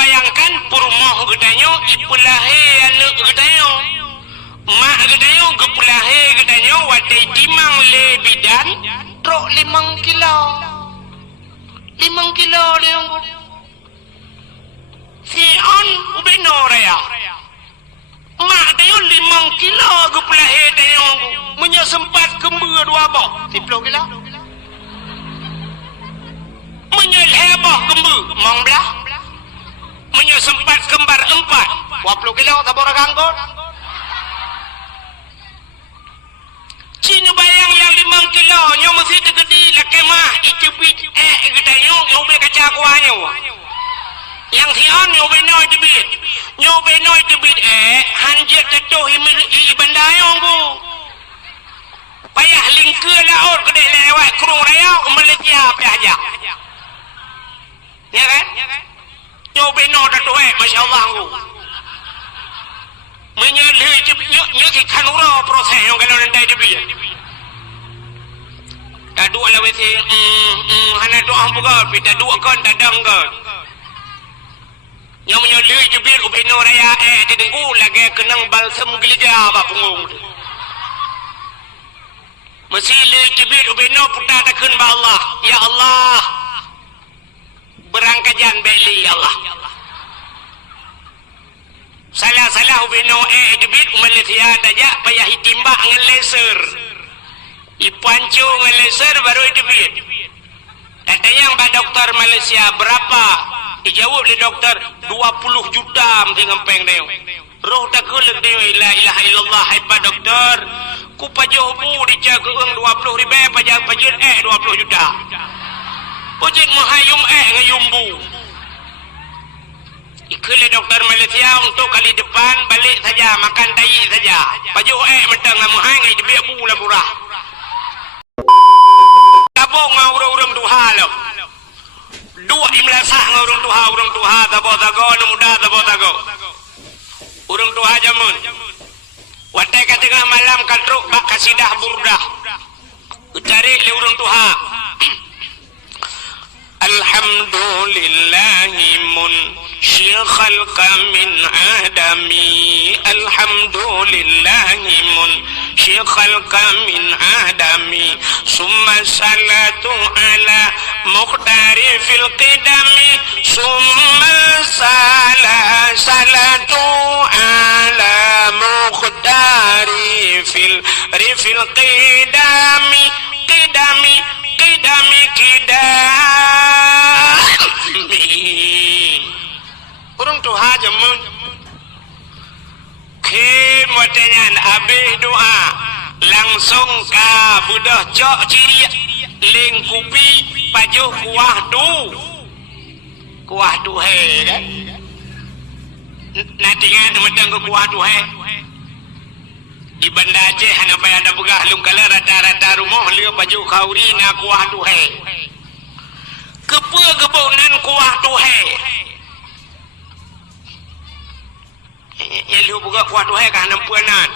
bayangkan purmoh gedanyo ipulahe anak gedanyo mak gedanyo gepulahe gedanyo wadai timang le bidan rok 5 kilo leong si on ubeno raya mak dayo 5 kilo gepulahe dayo punya sempat kembar 2 boh 10 kilo punya lebah kembar mong belah punya sempat kembar 4 20 kilo tabor ganggot cina bayang yang 5 kilo nyo mesti tegedi lah kemah icubit gedanyo nyobe kaca kuanyo yang sian nyobe noy debit hanjet tetuh ibandayo bu payah lingke laut kedai lewat kurung raya meleja payah aja ya kan nyobe no tetuh masya-Allah bu menyelih nyeki kanuro proses yang kalau nanti debit tak dua lah wesi hana doa buka pita dua kon tak dangkan yang menyelih jebir ubeno raya didengku lagi kenang balsam gelija apa punggung masih lih jebir ubeno putar takun ba Allah ya Allah berangkajan beli ya Allah salah ubeno jebir Malaysia aja payah hitimba ngan laser ipancu ngan laser baru jebir katanya yang pak dokter Malaysia berapa dijawab oleh dokter 20 juta mesti ngempeng dia roh tak kulek dia la ilaha illallah hai pak dokter ku pajuh bu dijaga 20 ribu pajak 20 juta ujit muhayum ngayumbu ikut dokter Malaysia untuk kali depan balik saja makan tayi saja pajuh mentang muhai ngai debik bu lah murah tabung ngau-urang duha lo dua imlasah ngurung tuha tabo muda tabo urung tuha jamun watai ka tengah malam kadruk bak kasidah burdah ucari le urung tuha alhamdulillahi mun syekhalqa min adami alhamdulillahi mun syekhalqa min adami summa salatu ala muqtari fil qidami summa salatu ala muqtari fil qidami urung tuha jamun ke motenyan abih doa langsung ka budah cok ciri lingkupi pajuh kuah tu he kan nanti kan medang ke kuah tu he di Banda Aceh hana payah ada begah lung kala rata-rata rumah liu pajuh kauri na kuah tu he kepe kebonan kuah tu he yang liu buka kuah tu he kan nampuanan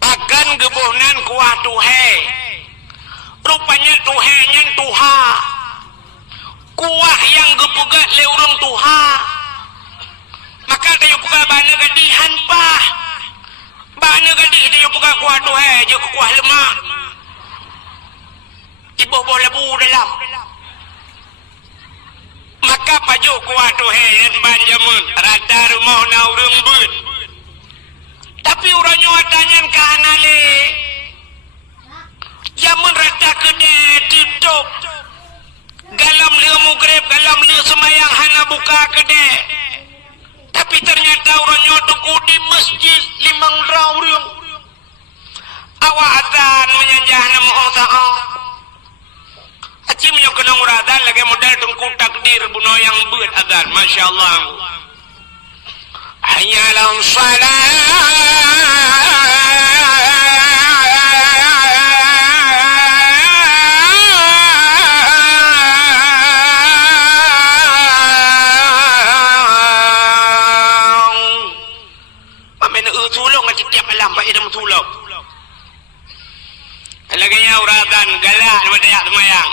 bahkan kebonan kuah tu he rupanya tu he nyan tuha kuah yang gepugat le urang tuha maka dia buka bana gadi hanpah bana gadi dia buka kuah tu he je kuah lemak iboh lebu dalam maka pajuk kuah tu he yang banjamun rata rumah na urang but tapi urangnya watanyan kahanale jamun rata kede tutup galam liu mugrib galam liu semayang hana buka kede tapi ternyata orangnya tuku di masjid 5 rauriung awak adzan menyanjah nama Allah aci menyok kena uradan lagi modal tungku takdir buno yang buat adzan Masya Allah hayya lam salat lagi nya uradan galak daripada yak semayang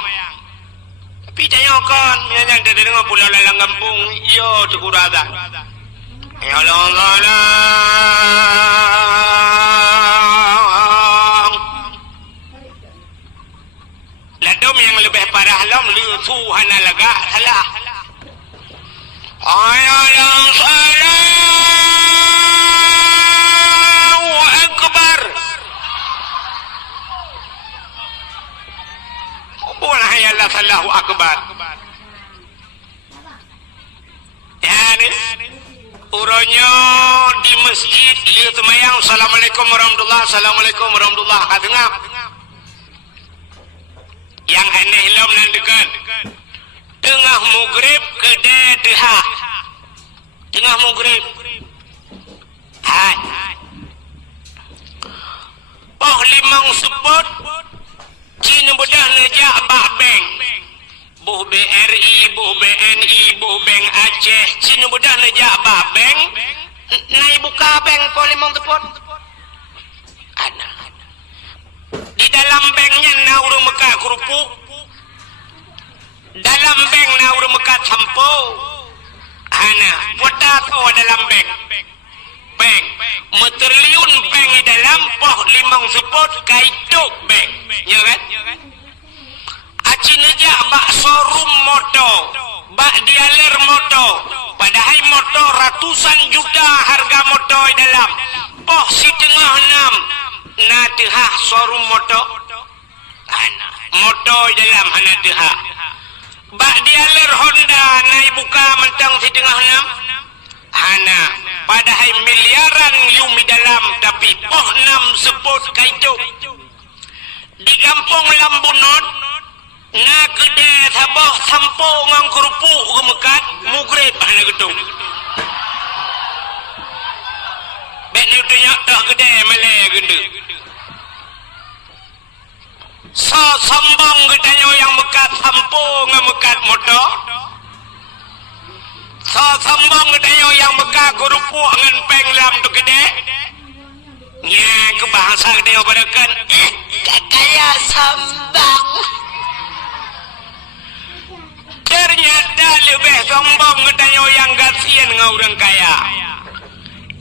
tapi tanya kon yang terdengar tengah pulau lalang kampung yo tukurada. Ya Allah. Ladom yang lebih parah lam li Tuhan laga salah. Ayang salah. Akbar. Boleh ya Allah Allahu Akbar. Ya ni uronyo di masjid lihat semayang Assalamualaikum warahmatullahi Assalamualaikum warahmatullahi katengap. Yang aneh lam nandekan tengah maghrib kede deha. Tengah maghrib. Hai. Oh limang sepot Cina bedah nejak bak bank. Buh BRI, buh BNI, buh bank Aceh. Cina bedah nejak bak bank. Nai buka bank po limang sepot. Ada. Di dalam banknya nauru meka kerupuk. Dalam bank nauru meka sampo. Ana, potato dalam bank. Bank. Meterliun bank di dalam poh limang sepot kaituk bank. Ya kan? Aci nejak bak showroom moto. Bak dialer moto. Padahal moto ratusan juta harga moto di dalam. Poh si tengah 6. Na tehah showroom moto. Ana. Moto di dalam ana tehah. Bak dialer Honda naik buka mentang si tengah 6. Hana, padahal miliaran yumi dalam tapi poh 6 sepot kaitu. Di kampung Lambunot, nga kede saboh sampo ngang kerupuk gemekat, mugrib hana gedung. Bek ni utunya dah gede malay gede. So sombong gedanyo yang mekat sampo ngang mekat motor. So sombong gedanyo yang mekat kerupuk ngan peng lam tu gede. Nya ke bahasa gedanyo barakan. Kaya sombong. Ternyata lebih sombong gedanyo yang gasian ngau orang kaya.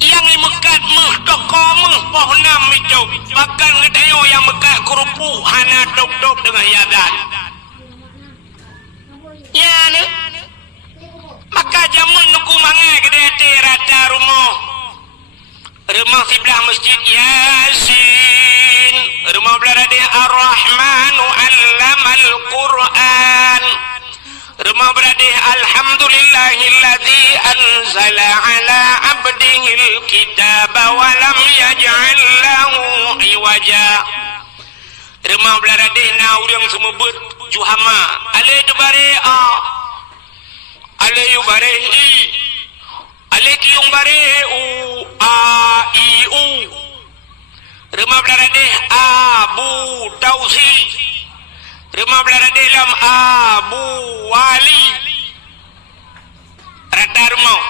Yang mekat meh toko meh poh 6 itu. Bahkan gedanyo yang mekat kerupuk hana dok-dok dengan yadan. Ya ni. Maka jamun nuku mangai gede rata rumah. Rumah sebelah masjid Yasin. Rumah belah dia Ar-Rahmanu Allamal Quran. Rumah berada Alhamdulillahilladzi anzala ala abdihil kitaba wa lam yaj'al lahu iwaja. Rumah berada na urang semebut juhama. Ale tu bare a. Ale yu bare i. Ale kiung bare u a i u. Rumah berada Abu Tausi. Rumah berada dalam Abu Wali. Rata rumah.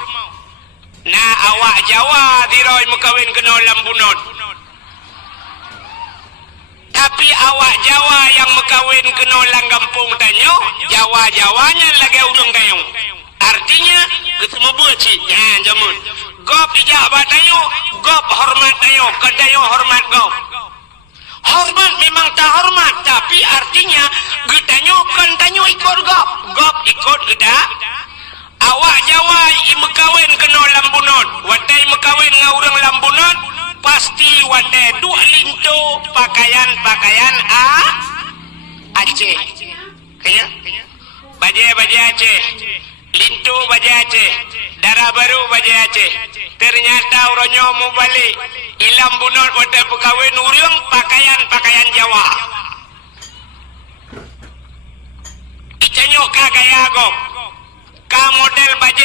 Nah awak Jawa diroi mekawin kena Lambunot. Tapi awak Jawa yang mekawin kena Langgampung tanyo, Jawa-Jawanya lagi urang kayong. Artinya ketemu buci. Ya jamun. Gop ijak batayo, gop hormat tayo, kadayo hormat gop. Hormat memang tak hormat, tapi artinya gedanyo kan tanyo ikut gop. Gop ikut geda. Awak Jawa mekawin kena Lambunot. Watai mekawin ngau urang Lambunot, pasti watai dua linto pakaian Aceh. Kaya? Baju Aceh. Linto baju Aceh. Darah baru baju Aceh. Ternyata orangnya mau balik. Ilam bunot wadah pekawin urang pakaian Jawa. Icanyo kagaya gop. Ka model baju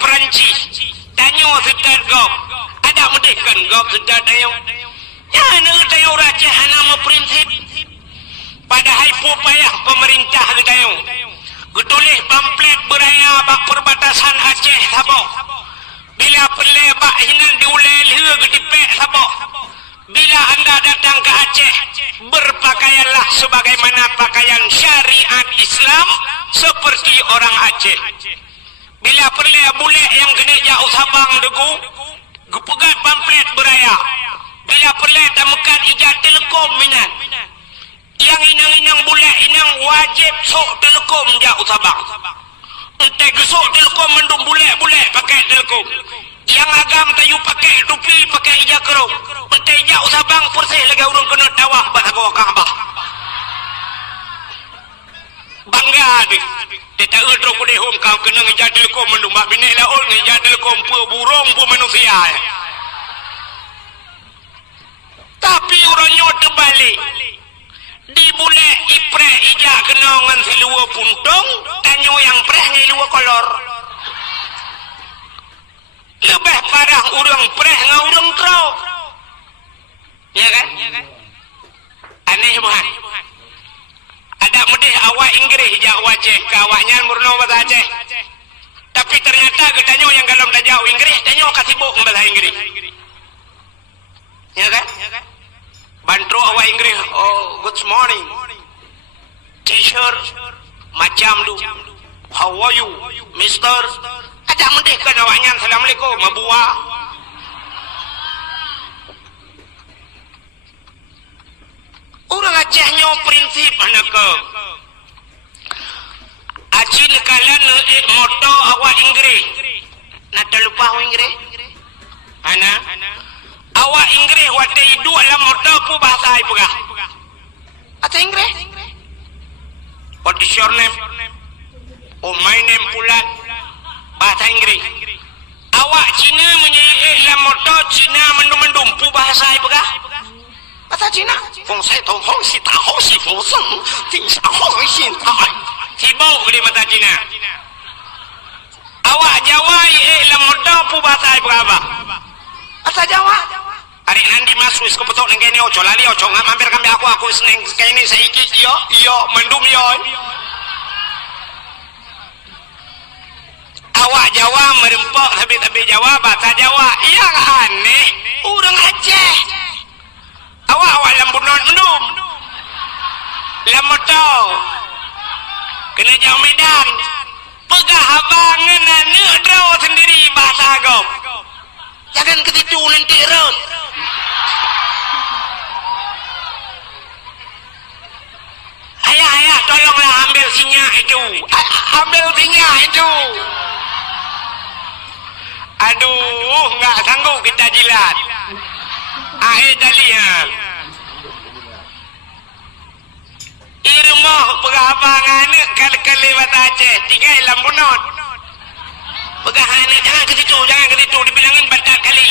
Perancis. Tanyo sedar gop. Ada mudahkan gop sedar tayo. Ya nak tayo raja hana mau prinsip. Padahal pupayah pemerintah tayo. Getulih pamflet beraya bak perbatasan Aceh sabo. Bila pelebak hinan diulai liha gedipek sabo. Bila anda datang ke Aceh, berpakaianlah sebagaimana pakaian syariat Islam seperti orang Aceh. Bila perlu boleh yang kena jauh Sabang degu, gepegat pamflet beraya. Bila perlu tamekat ijat telekom minat. Yang inang-inang boleh inang wajib sok telekom jauh Sabang. Entek gesok telekom mendung boleh pakai telekom. Yang agam tayu pakai tupi, pakai ijak kerong. Entek jauh Sabang persih lagi urung kena tawah bahagawah Kaabah. Bangga deh. Dia tak erdo ku deh home kau kena ngejak telekom mendung mak bini laul ngejak telekom pu burung pu manusia. Tapi orangnya terbalik. Di boleh ipreh ijak kena ngan si luar puntung, tanyo yang preh ngai luar kolor. Lebih parah urang preh ngau urang trau. Ya kan? Aneh bukan? Ada medih awak Inggris hijau Aceh, kawaknya murno bahasa Aceh. Tapi ternyata getanyo yang dalam tajau Inggris, tanyo kasibuk bahasa Inggris. Ya kan? Bantu awak Inggris, oh good morning. T-shirt macam tu. How are you, Mister? Ada medih kan awaknya, Assalamualaikum, mabuah. Orang Acehnya prinsip anak ke. Aceh nekalan moto awak Inggris. Nak terlupa awak Inggris? Anak? Awak Inggris wate idu alam moto pu bahasa ai pegah. Ata Inggris? What is your name? Oh my name Pulan. Bahasa Inggris. Awak Cina menyei lam moto Cina mendum-mendum pu bahasa ai pegah. Bahasa Cina. Fong sai tong hong si ta hong si fong seng ting sa hong xin tai. Sibuk di mata Cina. Awak Jawa lam moto pu bahasa ai pegah apa? Bahasa Jawa. Hari nanti masuk ke betul neng kene ojo lali ojo nggak mampir kami aku seneng kene saiki iyo mendum yo. Awak Jawa merempok tapi Jawa bahasa Jawa yang aneh orang Aceh. Awak lambunon mendum. Lamoto. Kena jauh Medan. Pegah abangan ane draw sendiri bahasa agam. Jangan ketipu nanti rot. Ayah, tolonglah ambil sinyak itu. Ambil sinyak itu. Aduh, nggak sanggup kita jilat. Tali ya. Irmoh pengabangan kali-kali bahasa Aceh. Tiga lambunon. Pegahan jangan ke situ, dibilangin banyak kali.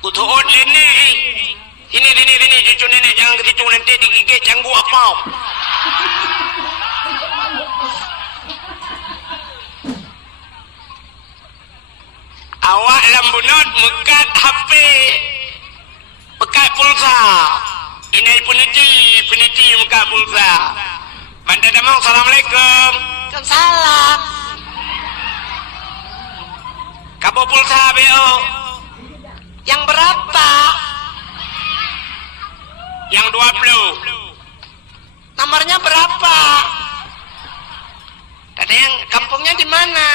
Utuhot lene. Ini cucu nenek jangan ke situ nanti digigit canggu apa. Awak lambunot mekat HP, pekat pulsa. Ini peniti mekat pulsa. Banda damang, Assalamualaikum. Salam. Kabo pulsa BO. Yang berapa? Yang 20. Nomornya berapa? Tadi yang kampungnya di mana?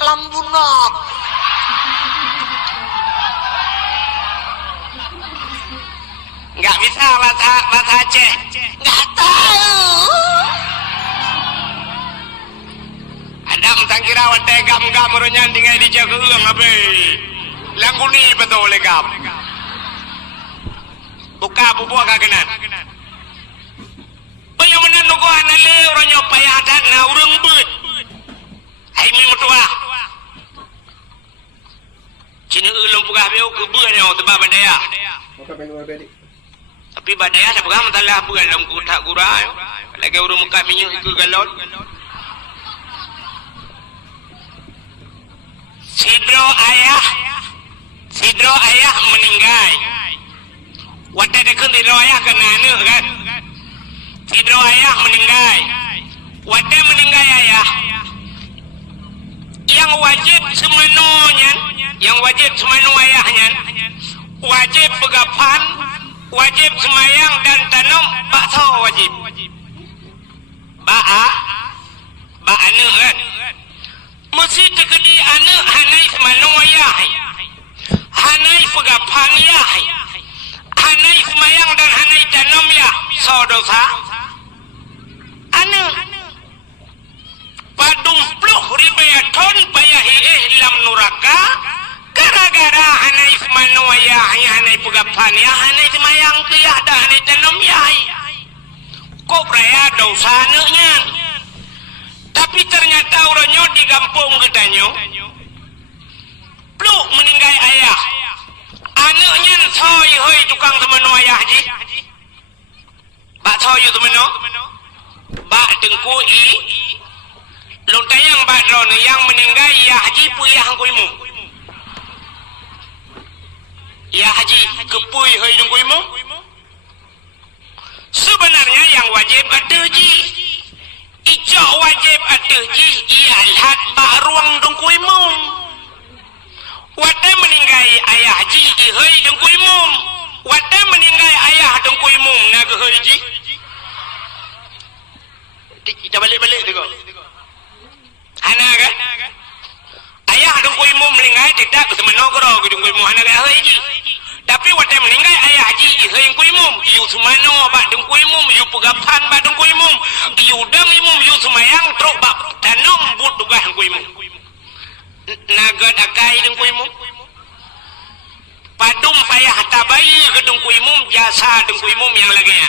Lambunot. Nggak bisa bahasa Aceh. Nggak tahu. Ada mentang kira wate gam-gam meronyan tinggal di Jagung abe. Langguni betul legam. Buka bubuh kagenan. Banyak mana nugo anale orangnya payah adat na urang bet. Hai mi mutua. Cina ulung pugah beu ke beun yo tebak badaya. Tapi badaya dah pegah mentalah beun dalam kutak gura yo. Lagi urang muka minyak ikut galon. Sidro ayah meninggal. Wadah dekun sidro ayah kena anu kan. Sidro ayah meninggal. Wadah meninggal ayah. Yang wajib semanonya, yang wajib semano ayahnya. wajib pegapan, wajib semayang dan tanam bakso wajib. Ane kan. Mesti terkedi ane hanai semano yai. Hanai pegapan yai. Hanai semayang dan hanai tanam ya. So dosa. Ane. Padung pluh ribaya ton payahi lam nuraka. Gara-gara hanai semano yai, hanai pegapan ya, hanai semayang tu ya, dah hanai tanam yai. Kok peraya dosa anaknya. Tapi ternyata orangnya di kampung katanya peluk meninggal ayah. Anaknya soy hoi tukang semano ayah ji. Bak soy semano. Bak tengkui. Lontayang bak drone yang meninggal ya haji puyah kuimu. Ya haji kepui hoi kuimu. Sebenarnya yang wajib ada ji. Ijak wajib ada ji ialah bak ruang dengkui mum. Wadah meninggal ayah ji ihai dengkui mum. Wadah meninggal ayah dengkui mum naga hei ji. Kita balik-balik tu kau. Anak kan? Ayah dengkui mum meninggal tidak kesemana kau dengkui mum anak hei ji. Tapi wadah meninggal ayah ji ihai dengkui mum. Iu semana bak dengkui mum, iu pegapan bak dengkui mum. Iu deng imum iu semayang truk bak tanam but dugah dengkui mum. Naga dakai dengkui mum. Padum payah tabai ke dengkui mum jasa dengkui mum yang lagi ya.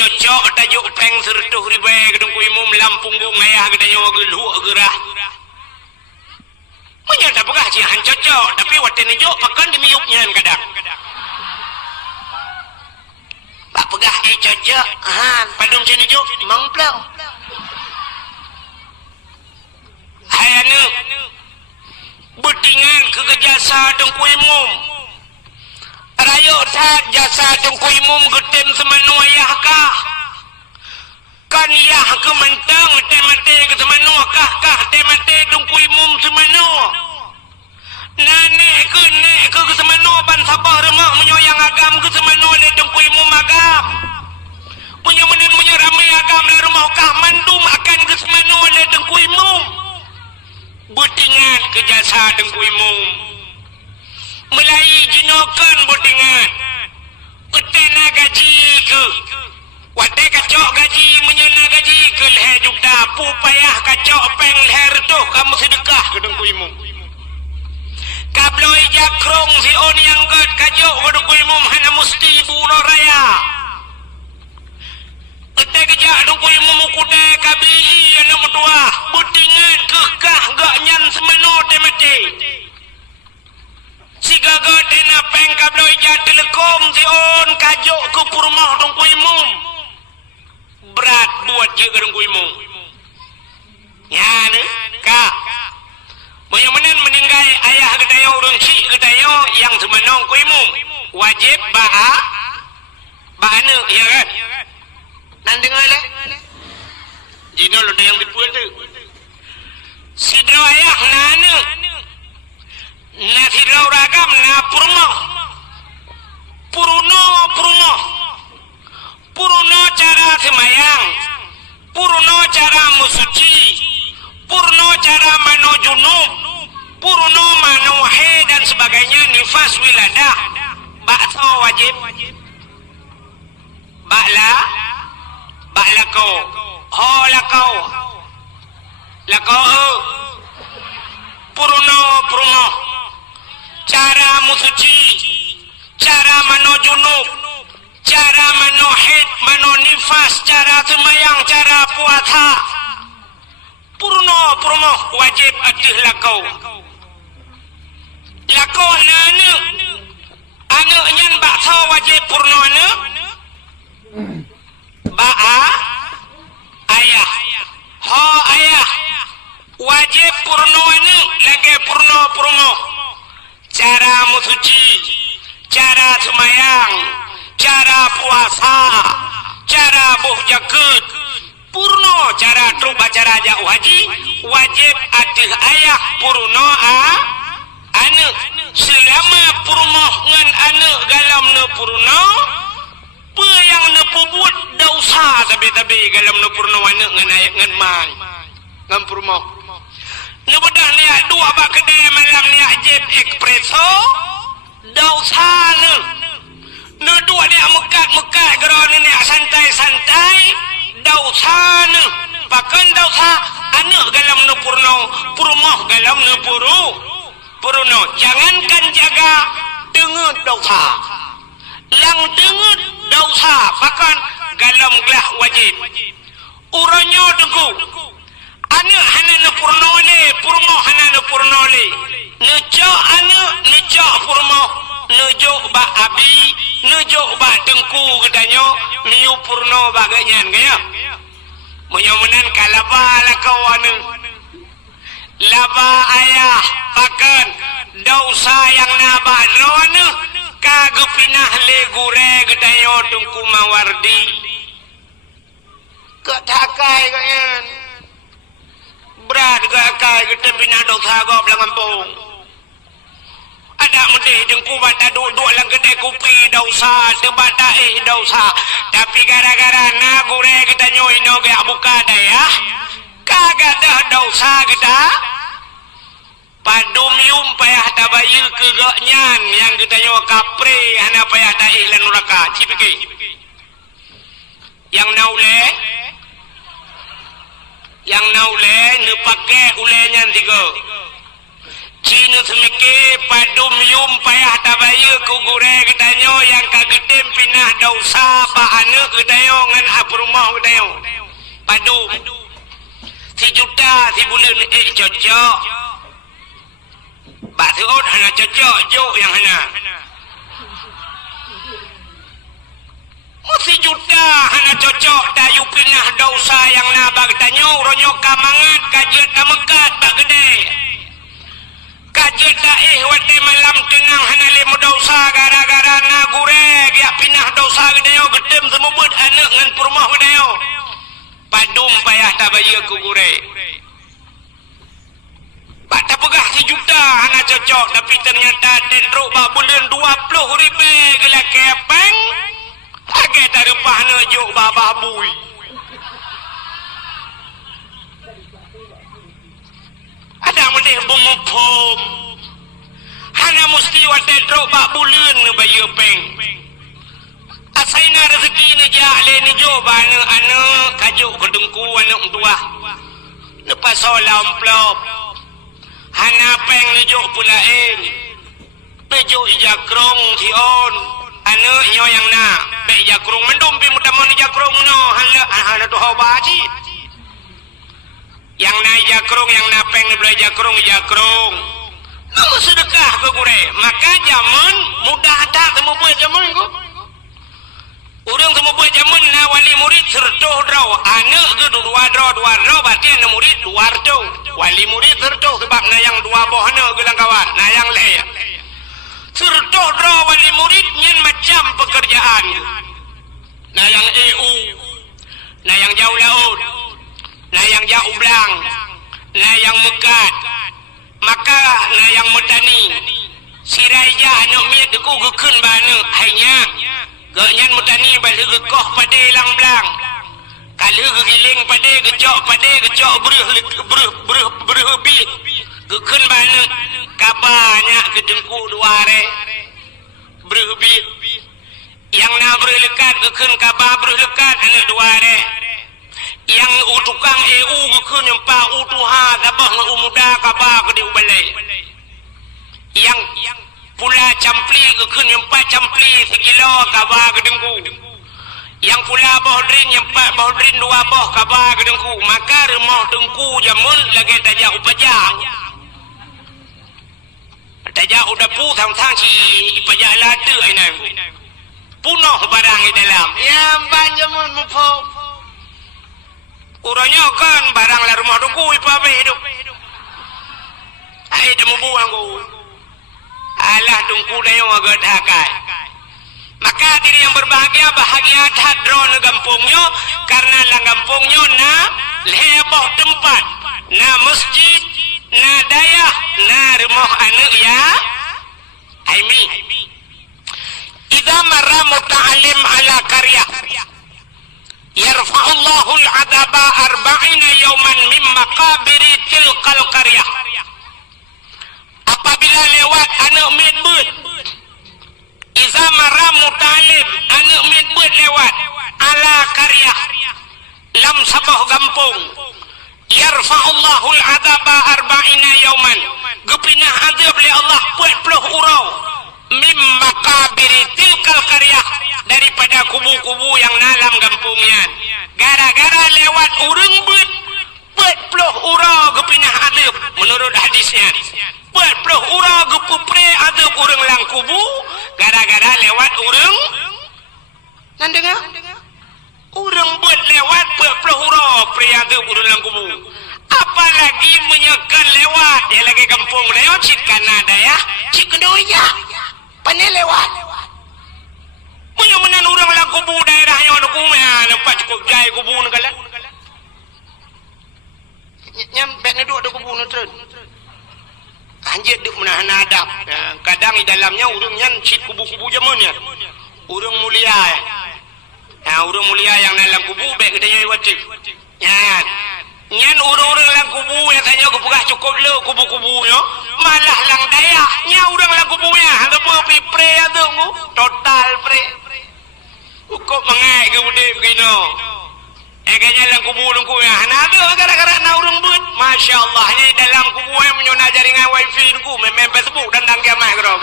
Cocok tajuk peng sertuh ribai ke dengkui mum lampung bung ayah ke danyo geluh gerah. Menyata pegah cihan cocok tapi watin ijo pakan dimiyuknya kadang. Pak pegah cocok padum sini juk mengplau hayane betingan ke jasa dengkui mum rayo saat jasa dengkui mum getem semanu ayah kah kan yah ke mentang temate ke semanu kah temate dengkui mum semanu nane ke semanu ban sabah remah menyoyang agam ke semanu le dengkui mum agam punya menen punya ramai agam le rumah kah mandum akan ke semanu le dengkui mum butingan ke jasa dengkui mum mulai jinokan butingan utena gaji ke wate kacok gaji menyena gaji ke leher juta pupayah kacok peng leher tu kamu sedekah ke dengkui mum. Kabloi jakrong si on yang ged kajok dengkui mum hana musti buno raya. Ete kejak dengkui mum kuda kabii anu mutua butingan kekah gak nyan semeno temate. Si gagat ena peng kabloi jak telekom si on kajok ke purmah dengkui mum. Berat buat je ke dengkui mum. Ya ne kak. Menyamanan meninggal ayah ketanya orang cik ketanya yang semenong kuimum wajib ba'ana ya kan nan dengar lah jino lo yang dibuat tu sidro ayah nana na sidro ragam na puruno cara semayang puruno cara musuci purno cara mano junub, purno mano he dan sebagainya nifas wiladah, bakso wajib, baklakau, ho lakau, purno, cara musuci, cara mano junub, cara mano he, mano nifas, cara semayang, cara puasa. Purno wajib adih lakau nana anak nyan bakso wajib purno anak ayah ho ayah wajib purno anak lagi purno cara musuci cara semayang cara puasa cara buh jakut purno cara truk bacara jauh haji wajib adih ayah purno anak selama purmoh ngan anak galam ne purno pe yang ne pubut dosa tabi-tabi galam ne purno anak ngan ayat ngan mai ngan purmoh ne bedah ni dua bak kedai malam ni jeb espresso dosa ne dua ni mekat geron ni santai-santai dosa ne pakan dosa anak galam ne purmoh galam ne Purno, jangankan jaga dengut dosa. Lang dengut dosa, bahkan galam gelah wajib. Uranyo degu. Anak hanan purno ni, purmo hanan purno ni. Nejak anak, nejak purmo. Nejak ba abi, nejak ba dengku kedanyo, miu purno baganyan kaya. Mudah-mudahan kalaba lah kawan. Laba ayah pakan dosa yang nabah ron kagak pinah le gure gedayo tungku mawardi ke takai kan berat gakai gede pinah dosa go belangampung ada mesti tungku bata duduk lang gede kupi dosa tebata dosa tapi gara-gara na gure gedayo ino gak buka dayah kagak dah dosa geda padum yum payah tabayu kegaknyan yang kita nyawa kapre hana payah daih lan neraka cipike yang naule ne pakai ulenya tiga cina semike padum yum payah tabayu kugure kita nyawa yang kagetem pinah dosa pa ane kita nyawa ngan aprumah kita nyawa padum si juta si bulan cocok Pak Tuot hana cocok jok yang hana. Mesti juta hana cocok dayu pinah dosa yang nabag tanyo ronyo kamangat kajet kamekat bak gede. Kajet daih wate malam tenang hana lemu dosa gara-gara na gureg ya pinah dosa gede yo gedem semubut anak ngan purmah gede yo. Padum payah tabaya ku gureg. Pak tak pegah si juta anak cocok tapi ternyata dedruk bak bulan 20,000 gelak kepeng agak tak rupah nejuk babah bui ada mendih bumupum hana mesti wat dedruk bak bulan bayu peng asaina rezeki ni jale ni joba anak kajuk kedengku anak tua lepas solam plop hana peng nejuk pula nejuk jakrong tion ane nyo yang na be jakrong mendumpi mutamon jakrong no hala tu hawaji yang na jakrong yang na peng ni bela jakrong no sedekah ke gure maka zaman mudah ada temu buat zaman ko urang temu buat zaman na wali murid serto draw ane ke dua draw berarti ane murid dua draw wali murid serto sebab na yang dua boh ane gelang kawan na yang le serto draw wali murid nyen macam pekerjaan na yang EU na yang jauh laut na yang jauh belang na yang mekat maka na yang medani siraja anu miet deku gekeun bana hanya genyan medani balik gekoh pada lang belang kalau giling pada gecok beruh bit gekeun bana kabanya gedengku duare beruh bit yang na beruh lekat gekeun kaba beruh lekat anak duare yang tukang EU gekeun nyempa utuha tabah umuda kaba ke di ubalai yang pula campli gekeun nyempa campli sekilo kaba gedengku yang pula bohdrin nyempa bohdrin dua boh kaba gedengku maka remah dengku jamun lagi tajak upajang tajak udah pu thang si ipajak lada ainan punoh barang di dalam ya banjamun mupom uranya kan barang la rumah dengku ipabe hidup ai dah membuang ku alah dengku dayo agak dakai maka diri yang berbahagia bahagia hadro na gampungnya karena lang gampungnya na leboh tempat na masjid na dayah na rumah anak ya Aimi. Idza marra muta'allim ala qarya yarfa'ullahu al-'adaba 40 yawman min maqabiri tilqal qaryah. Apabila lewat anak midbud, idza marra muta'allim anak midbud lewat ala qaryah lam sabah gampung, yarfa'ullahu al-'adaba 40 yawman, gepinah azab li Allah 40 urau mim makabiri tilkal qaryah, daripada kubu-kubu yang dalam kampungnya. Gara-gara lewat urang beut 40 urau gepinah azab menurut hadisnya. 40 urau gepupre azab urang lang kubu gara-gara lewat urang nan dengar urang beut lewat 40 urau pre azab urang lang kubu. Apalagi menyekan lewat dia lagi kampung lewat cik Kanada ya, cik Kedoya pandai lewat punya orang lang kubu daerahnya orang kumnya nampak cukup jai kubu negala nyampe duduk ada kubu nutren anjir duk menahan adab. Kadang di dalamnya urangnya cik kubu-kubu zamannya urang mulia urang mulia yang dalam kubu baik katanya wajib nyan urang-urang lang kubu yang tanya kupegah cukup le kubu-kubunya malah lang daya nya urang lang kubunya ada pe pre ada total pre ukop mangai ke bude begino kayaknya lang kubu ya ada gara-gara na urang beut masyaallah nya dalam kubu yang menyona jaringan wifi ku memang Facebook dan dang kiamah krom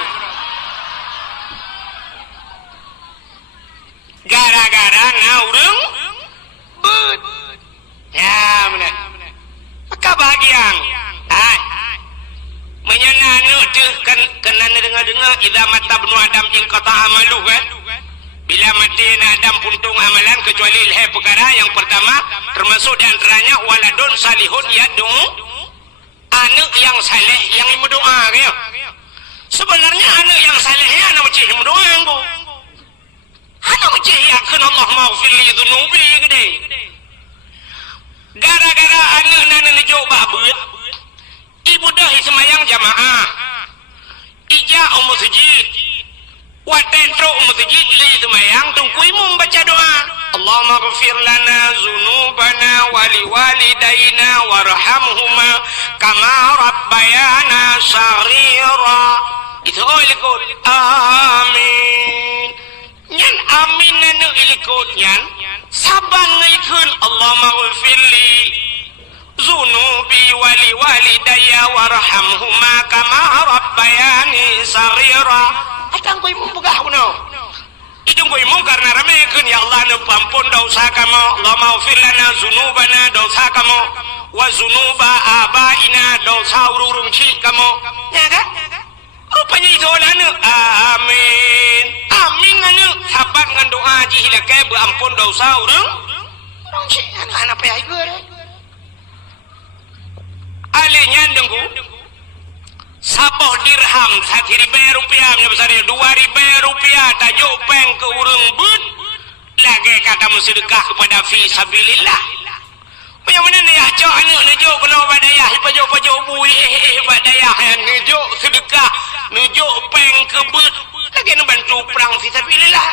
gara-gara na urang beut ya benar. Maka bahagian menyenanu tuh kan kena dengar-dengar idza mata ibnu adam in qata amalu kan. Bila mati Adam puntung amalan kecuali perkara yang pertama termasuk di antaranya waladun salihun yad'u, anak yang saleh yang berdoa ya. Sebenarnya anak yang salehnya anak macam berdoa engko. Anak macam yakin Allah maghfir li dzunubi gede. Gara-gara anak nana nejo babut ibu dah semayang jamaah ija masjid watentro masjid li semayang tungkui membaca doa Allahumma ghfir lana dzunubana wali walidaina warhamhuma kama rabbayana saghira itu ilikut amin nyan amin nana ilikut nyan saban ngaikun Allahumma ghfirli zunubi wali walidayya warhamhuma kama rabbayani saghira. Atang koy mong pugah kuno idung koy mong karena ramekeun ya Allah nu pampun dosa kamu Allahumma ghfir lana zunubana dosa kamu wa zunuba abaina dosa ururung cik kamu ya kan rupanya itu lana amin amin nganu sabat ngan doa jihilake berampun dosa urang cik anak apa ya ieu alinya dengku 10 dirham 1.000 rupiah besar 2.000 rupiah tajuk peng ke urang beut lagi kata sedekah kepada fi sabilillah. Yang mana ni ajak anak nejo kena badayah pajak-pajak bui badayah nejo sedekah nejo peng ke beut lagi nak bantu perang fi sabilillah.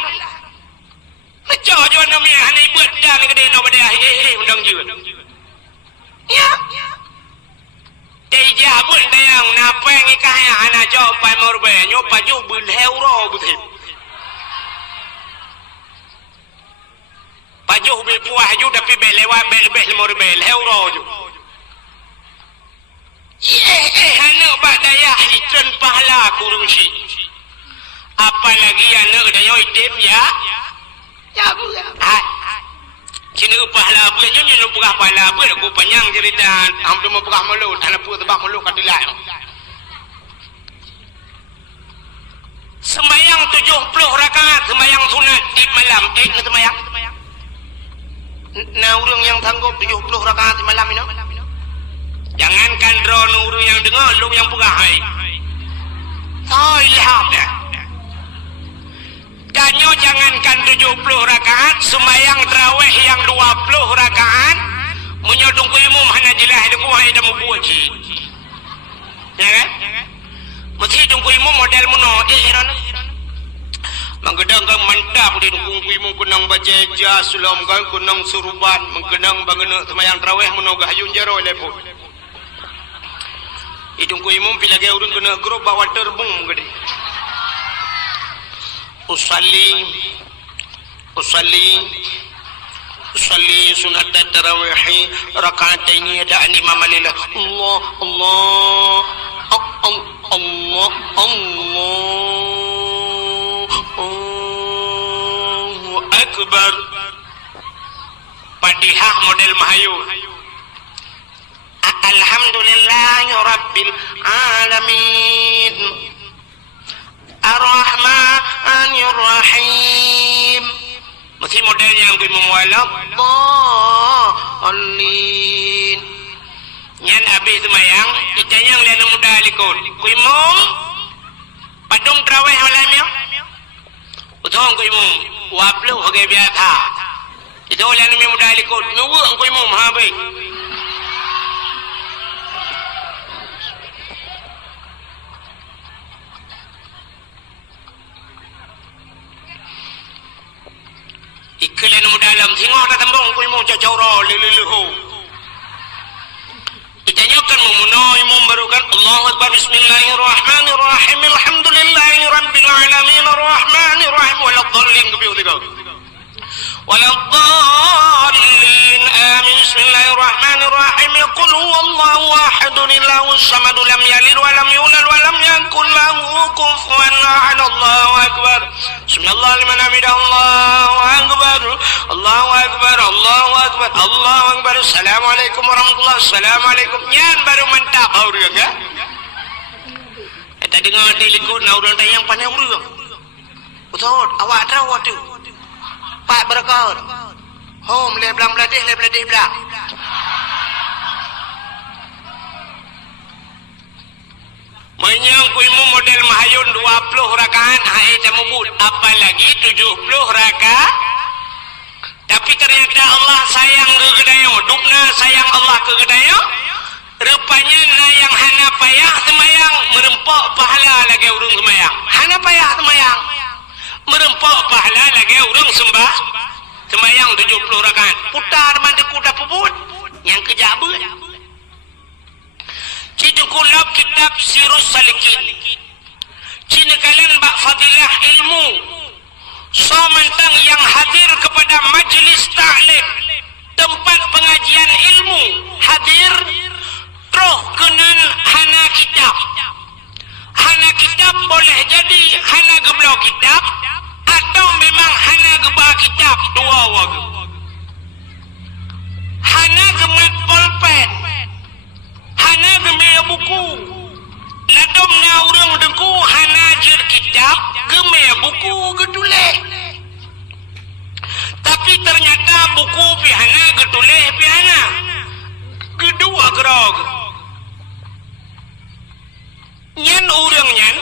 Nejo jo nama ane beut dah ni gede nak badayah undang je. Ya. Tejah pun dayang napeng ikahnya anak jo pai morbe nyo paju bul euro betul. Pajuh berpuah ju tapi belewat belebeh 5.000 euro ju. Anak badayah itren pahala kurung si. Apalagi anak daya itim ya. Ya bu. Kini pahala bu nyo nyo pugah pahala bu aku panjang cerita hampir mau pugah mulut anak pu tebak mulut kadilai. Sembayang 70 rakaat sembayang sunat di malam sembayang. Nah urang yang tanggup 70 rakaat malam ini. Jangankan drone urang yang dengar lu yang pegahai. Oh ilham dah. Danyo jangankan 70 rakaat sembahyang tarawih yang 20 rakaat menyodong ku imam hana jilah deku hai dah mubuji. Ya kan? Mesti tunggu kuimu model muno irana mangkedang kang mantap din kung kuimu kunang bajeja sulam kang kunang suruban mangkedang bangena semayang tarawih muno gahayun jaro lepo idung kuimu pilage urun kena grup bawa terbung gede usalli sunat tarawih raka'ataini ada imam lillah Allah Allahu akbar Padihah model mahayu Alhamdulillahi rabbil alamin Ar-Rahmanir Rahim mesti modelnya yang gue memualaf Dhalin nyan habis semayang itanya yang lihat muda likut kui mong padung terawih malam ya utong kui mong waplu hoge biasa itu lihat muda likut nunggu kui mong habai iklan mu dalam singoh ta tambong kuy mo jajawro lililuhu itanya kan mumunoi membarukan Allahu akbar bismillahirrahmanirrahim alhamdulillahi rabbil alamin arrahmanir rahim waladdallin kebiu tiga waladdallin amin bismillahirrahmanirrahim qul huwallahu ahad allahus samad lam yalid wa lam yulad wa lam yakul lahu kufuwan ahad Allahu akbar bismillah liman hamidah Allahu akbar Allahu akbar Allahu akbar Allahu akbar assalamualaikum warahmatullahi assalamualaikum nyan baru mantap urang ya eta dengar telikut na urang tayang pandai urang utod awak tarawat tu pak berkat hom le belang beladih belah menyang kuimu model mahayun 20 rakaat hai tamubud apalagi 70 rakaat tapi ternyata Allah sayang ke gedayo dupna sayang Allah ke gedayo rupanya na yang hana payah semayang merempok pahala lagi urung semayang hana payah semayang merempok pahala lagi urung sembah semayang 70 rakaat putar mandek kuda puput yang kejabut Cina kulab kitab Sirus Salikin Cina kalian bak fadilah ilmu so mentang yang hadir kepada majlis ta'lim tempat pengajian ilmu hadir roh kenan hana kitab boleh jadi hana geblok kitab atau memang hana gebah kitab dua wagu hana gemat polpet hana gemaya buku ladom na urang dengku hana jir kitab gemaya buku geduleh tapi ternyata buku pihana geduleh pihana kedua gerog nyan urang nyan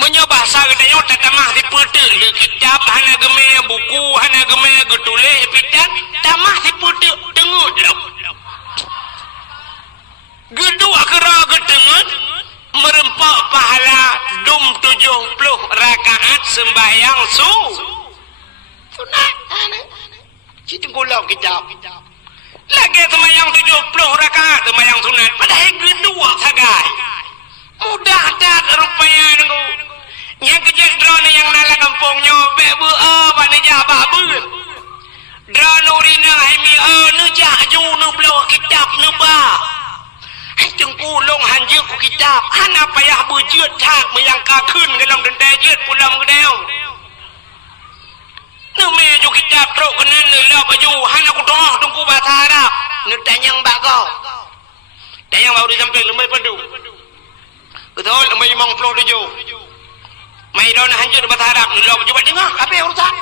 menyabasa gedanya tatamah diputer le kitab hana gemaya buku hana gemaya geduleh pitan tamah diputer dengut gedua kera gedengan merempak pahala 70 rakaat sembahyang sunat situ gulau kitab lagi sembahyang 70 rakaat sembahyang sunat padahal gedua sagai mudah dah rupanya nunggu yang kejek drone yang nala kampungnya bebu pada jabah bun drone urina hemi nu jaju nu blau kitab nu ba Hajung kulung hanjuk ku kitab hana payah bujut hak meyangka kun dalam dendajut pulang gedeu nu meju kitab truk kenan la baju hana ku doh tungku bahasa Arab nu tanyang bakau tanyang bau di samping lemai padu betul lemai 57 mai don hanjuk bahasa Arab nu la baju tengah kape urusan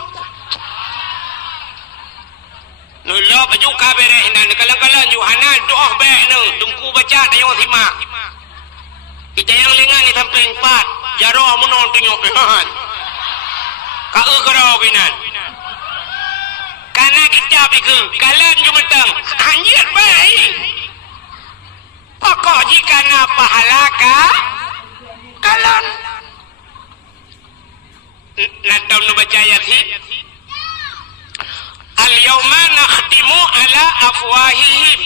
Nula baju kabere hinan kalang-kalang Yohana doa baik nu tungku baca tayo simak. Kita yang lengan ni sampai 4 jaro menon tunjuk han. Ka gerau binan. Karena kitab itu kalan jumetang anjir baik. Pokok jika na pahala ka dalam baca ayat ini. Al-yawma nakhtimu ala afwahihim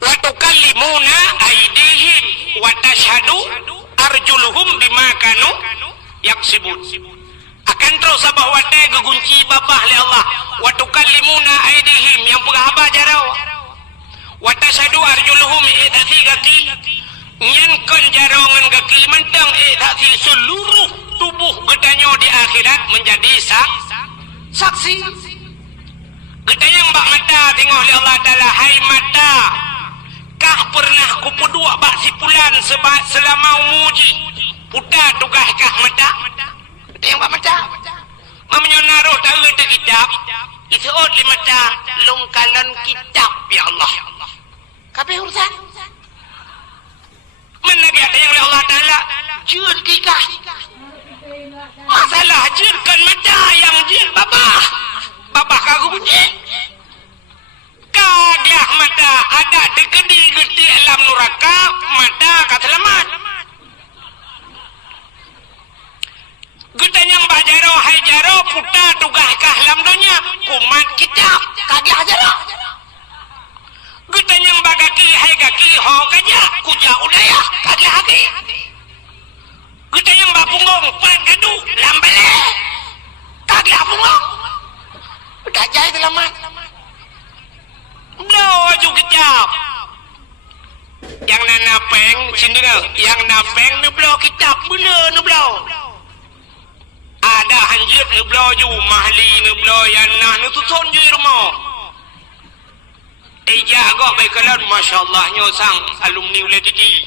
wa tukallimuna aydihim wa tashhadu arjuluhum bima kanu yaksibun. Akan terus bahwa teh gegunci babah oleh Allah. Wa tukallimuna aydihim yang pengaba jarau. Wa tashhadu arjuluhum idati kaki nyenkon jarongan kaki mentang idati seluruh tubuh gedanyo di akhirat menjadi saksi. Gedayang bak mata tengok oleh Allah Ta'ala. Hai mata, kah pernah kupedua bak sipulan sebab selama umuji puta tugas kah mata? Gedayang bak mata mamanya naruh tahu itu kitab itu di mata lungkalan kitab ya Allah kabeh urusan mana dia ada yang oleh Allah Ta'ala jun kikah masalah jirkan mata yang jir babah kagu bunyi kadah mata ada dekedi geti alam neraka mata katelamat getanyang bajaro hai jaro puta tugah kahlam dunia kumat kitab kadah jaro getanyang bagaki hai gaki ho kaja kuja udaya kadah haki getanyang bapungong pan kadu lambele kadah pungong udah jahit lamat no aju kitab yang nanapeng sini yang napeng ni belau kitab bener ni belau ada hanjir ni belau ju mahli ni belau yang nah ni tuton ju rumah jaga baik kalan masya-Allah nyosang alumni oleh didi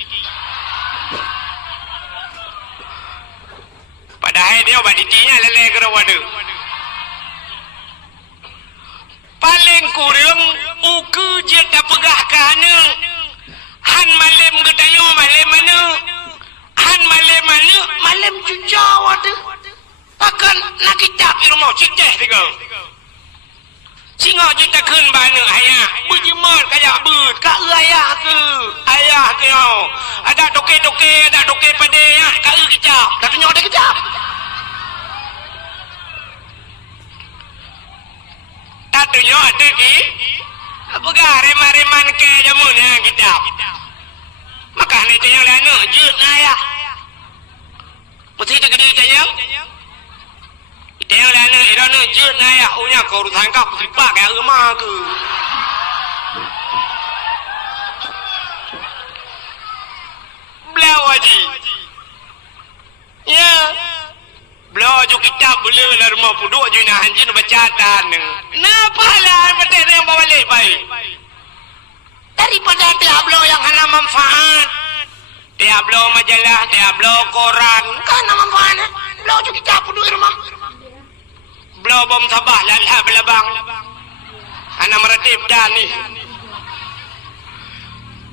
padahal dia obat didinya lele kerawada paling kurang uku je tak pegah kana han malam gedayo malam mana han malam mana malam cucawa tu akan nak kitab di rumah ciceh tiga singa je tak keun bana ayah berjemar kayak ber ka ayah ke ada toke pada ya ka kitab tak tunjuk ada kitab tak tunjuk ada ki apakah reman-reman ke jamunya kitab maka ni tanya lana jut ayah mesti tak gede tanya tanya lana irana jut ayah unya kau urusan kau sipak kayak rumah ke belau haji ya belau ju kitab bela lah rumah puduk ju nak hanjin bacaan napa lah betul yang bawa balik baik daripada tiap belau yang hana manfaat tiap belau majalah tiap belau koran kan hana manfaat belau ju kitab puduk rumah belau bom sabah lalah belabang hana meratib dah ni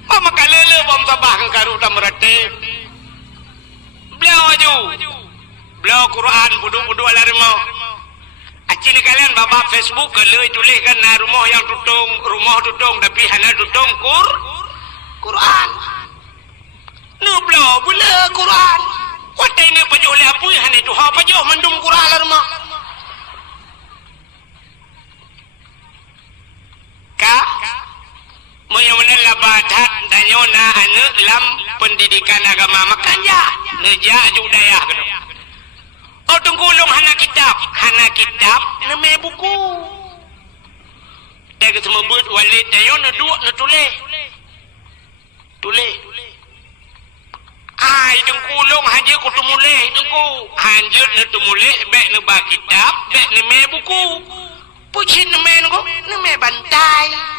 mama kalele bom sabah kan karu tak meratib belau aju belau Quran buduk-buduk ala rumah acini kalian babak Facebook kalau tulis kan rumah yang tutung tapi hana tutung Quran nu belau bula Quran kota ini pajak oleh apa hana itu ha pajak mendum Quran ala rumah Menyaman labadat danyona anak lam pendidikan agama makanya neja judaya kena. Oh tungkulung hana kitab neme buku. Tega semua buat walid dayon duduk tulis. Ai tungkulung haja ku tumuleh tungku. Hanjut tu mulih bek ne ba kitab, bek neme buku. Pucin neme ko, neme bantai.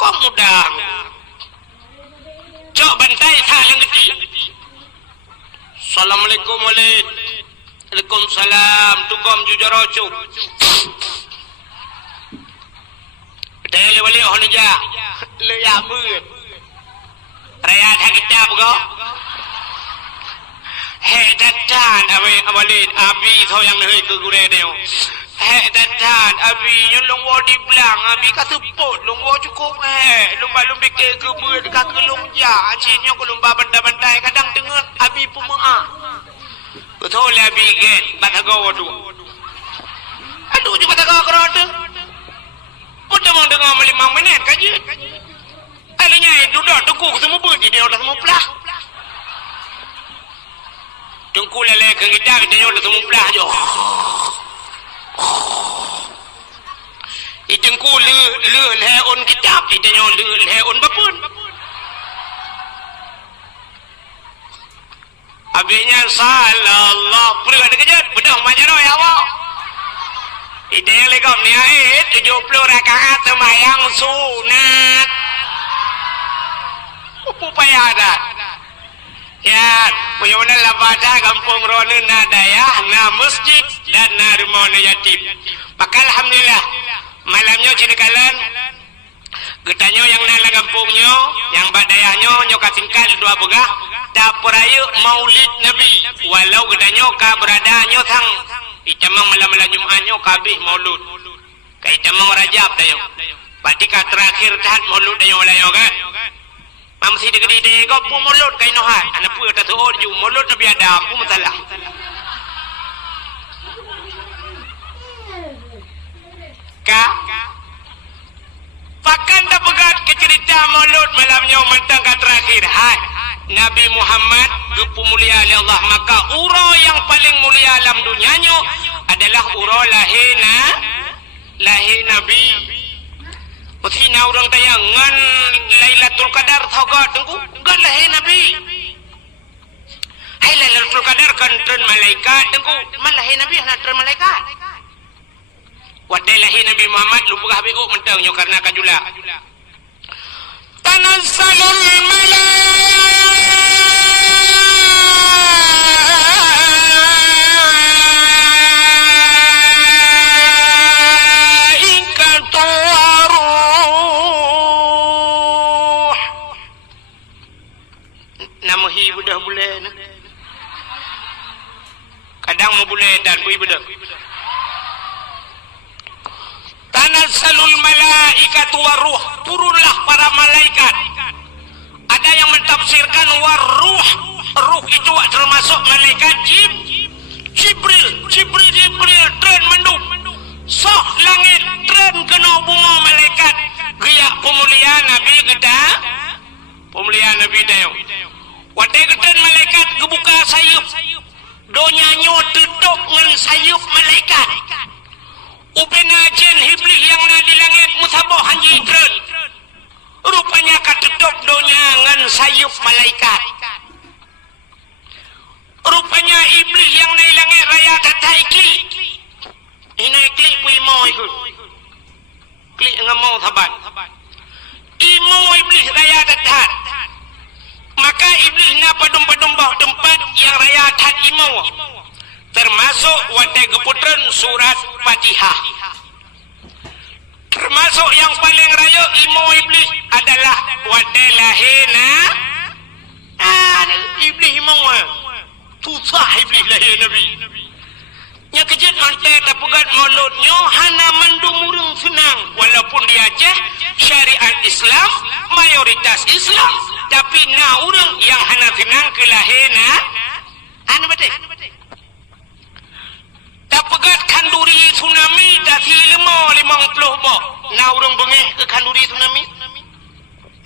Kok mudah cok bantai saling gede Assalamualaikum Waalaikumsalam tugam jujaracu Tele wali oh nija le ya beut raya dah kitab go he datan awalid abi tho yang hei ke gure deu he datan abi yang longwo di belang abi kata pot longwo cukup lumba-lumba ke beut ka ke longja acin yang ko lumba bandai-bandai kadang dengar abi pemaaf Betul lah biget batagawa tu. Aduh juga batagawa kerana. Mudah mau dengar 5 minit kaji. Alinya duduk tunggu ketemu berdi dia udah semua pelah. Tunggu lele ke kita udah semua pelah je. Itengku le leon kitab itenya le leon bapun. Abinya salallah pura ada kejut bedah macam ya awak. Ide yang legam ni 70 rakaat sembahyang sunat. Upaya ada. Ya, punya mana labada kampung Rona nada ya, na masjid dan na rumah yatim. Maka alhamdulillah malamnya cinikalan getanyo yang nala kampungnya, yang badayahnya nyoka tingkal 2 begah. Dapurayu maulid Nabi walau gedanyo ka beradanya tang itamang malam-malam Jumatnyo kabih maulud kai tamang Rajab dayo pati ka terakhir tahat maulud dayo layo kan mamsi digede go pu maulud kai no hat ana pu ta tuor ju maulud Nabi ada pu masalah ka pakan da pegat ke cerita maulud malamnya mentang ka terakhir hai Nabi Muhammad gepu mulia oleh Allah, maka uro yang paling mulia dalam dunianya adalah uro lahir Nabi. Mesti na orang tanya ngan Lailatul Qadar thoga tunggu ngan lahir Nabi. Hai Lailatul Qadar kan turun malaikat tunggu man lahir Nabi nak turun malaikat. Wadai lahir Nabi Muhammad lupa habis mentangnya karena kajula. Tanassalul malaikatu waruh. Nama hi budak boleh na. Kadang mau boleh dan bui budak. Tanassalul malaikatu waruh, turunlah para malaikat. Ada yang mentafsirkan waruh, ruh itu termasuk malaikat Jibril tren mendung soh langit tren kena bunga malaikat gaya pemulia Nabi kita pemulia Nabi dayo wadai keten malaikat kebuka sayup donyanya tutup dengan sayup malaikat upena jen hiblis yang na di langit musabah hanji tren rupanya katutup donya dengan sayup malaikat rupanya iblis yang naik langit raya tatai klik ini klik pun imau ikut klik dengan mau saban imau iblis raya tatat maka iblis na padum-padum bawah tempat yang raya tat imau termasuk wadai keputran surat Fatihah termasuk yang paling raya imau iblis adalah wadai lahina iblis imau susah iblis lahir Nabi yang kejut mantai tapugat mauludnya hana mendumurung senang walaupun di Aceh syariat Islam mayoritas Islam tapi na urang yang hana senang ke lahirna anu betul tapugat kanduri tsunami dati 50 bok na urang bengeh ke kanduri tsunami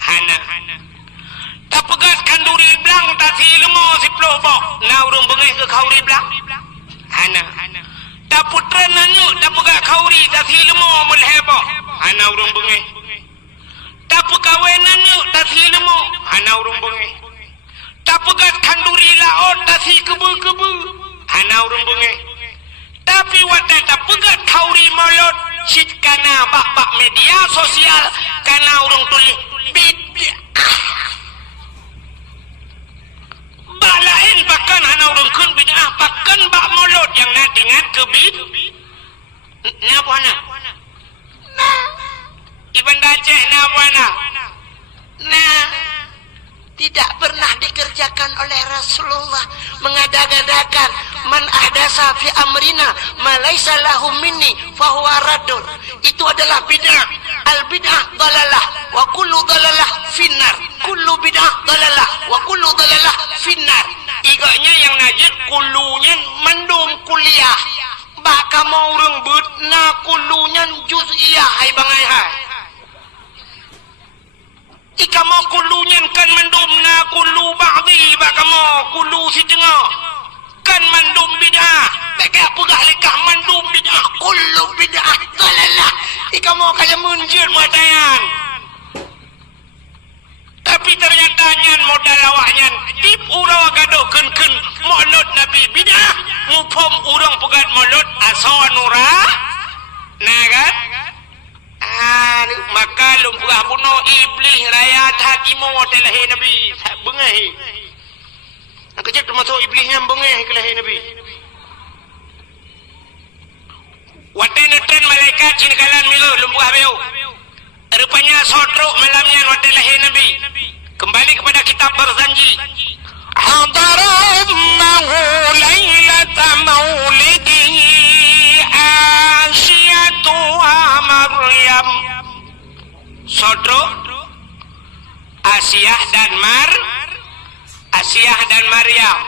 hana tapugat kanduri blang dati 50 bok na urang bengeh ke kauri blang hana taputran nanu tapugat kauri dati 50 bok hana urang bengeh tapukawen nanu dati 50 hana urang bengeh tapugat kanduri laot dati kebu-kebu hana urang bengeh tapi wadah tapugat kauri molot sit kana bak media sosial kana urang tulis bid balain bahkan hana urang kun bid'ah bahkan bak molot yang nak ingat ke bid na puana Ibn Aceh na puana tidak pernah dikerjakan oleh Rasulullah mengada-gadakan man ahdasa fi amrina ma laisa lahu minni fahuwa raddun itu adalah bid'ah al bid'ah dalalah wa kullu dalalah finnar kullu bid'ah dalalah wa kullu dalalah finnar iganya yang najis kulunya mendum kuliah baka mau rembut na kulunya juz'iyah hai bangai hai ika mau kulunya kan mendum na kulu ba'di baka mau kulu si tengah kan mendum bid'ah baka pegah lekah mendum bid'ah kulu bid'ah talalah ika mau kaya munjir matayan tapi ternyata nyan modal awaknya tip urang gaduh ken maulud Nabi bid'ah mupom urang pegat maulud asonura nah kan maka lumpurah bunuh iblis raya hakimu telahi Nabi bengah nak kejap termasuk iblisnya bengah ke lahir Nabi watan malaikat cinikalan milu lumpurah beu rupanya sodrok malamnya waktu lahir Nabi kembali kepada kitab berzanji hadaramahu laylata maulidihi asyatu Maryam sodrok Asyah dan Maryam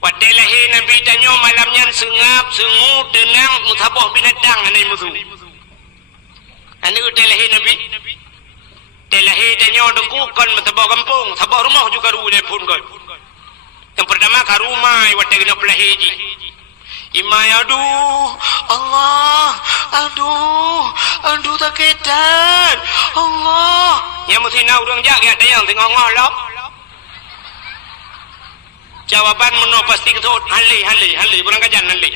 waktu lahir Nabi tanya malamnya sengap sengu tenang mutabah binatang anai musuh ane udah lahir Nabi lahir tanya dengku kan mentabah kampung tabah rumah juga rumah pun kan yang pertama ke rumah waktu kena pelahir ji imai aduh Allah aduh takitan Allah yang mesti nak orang jaga ada yang tengah ngolok jawaban meno pasti ketut hali kurang kajan hali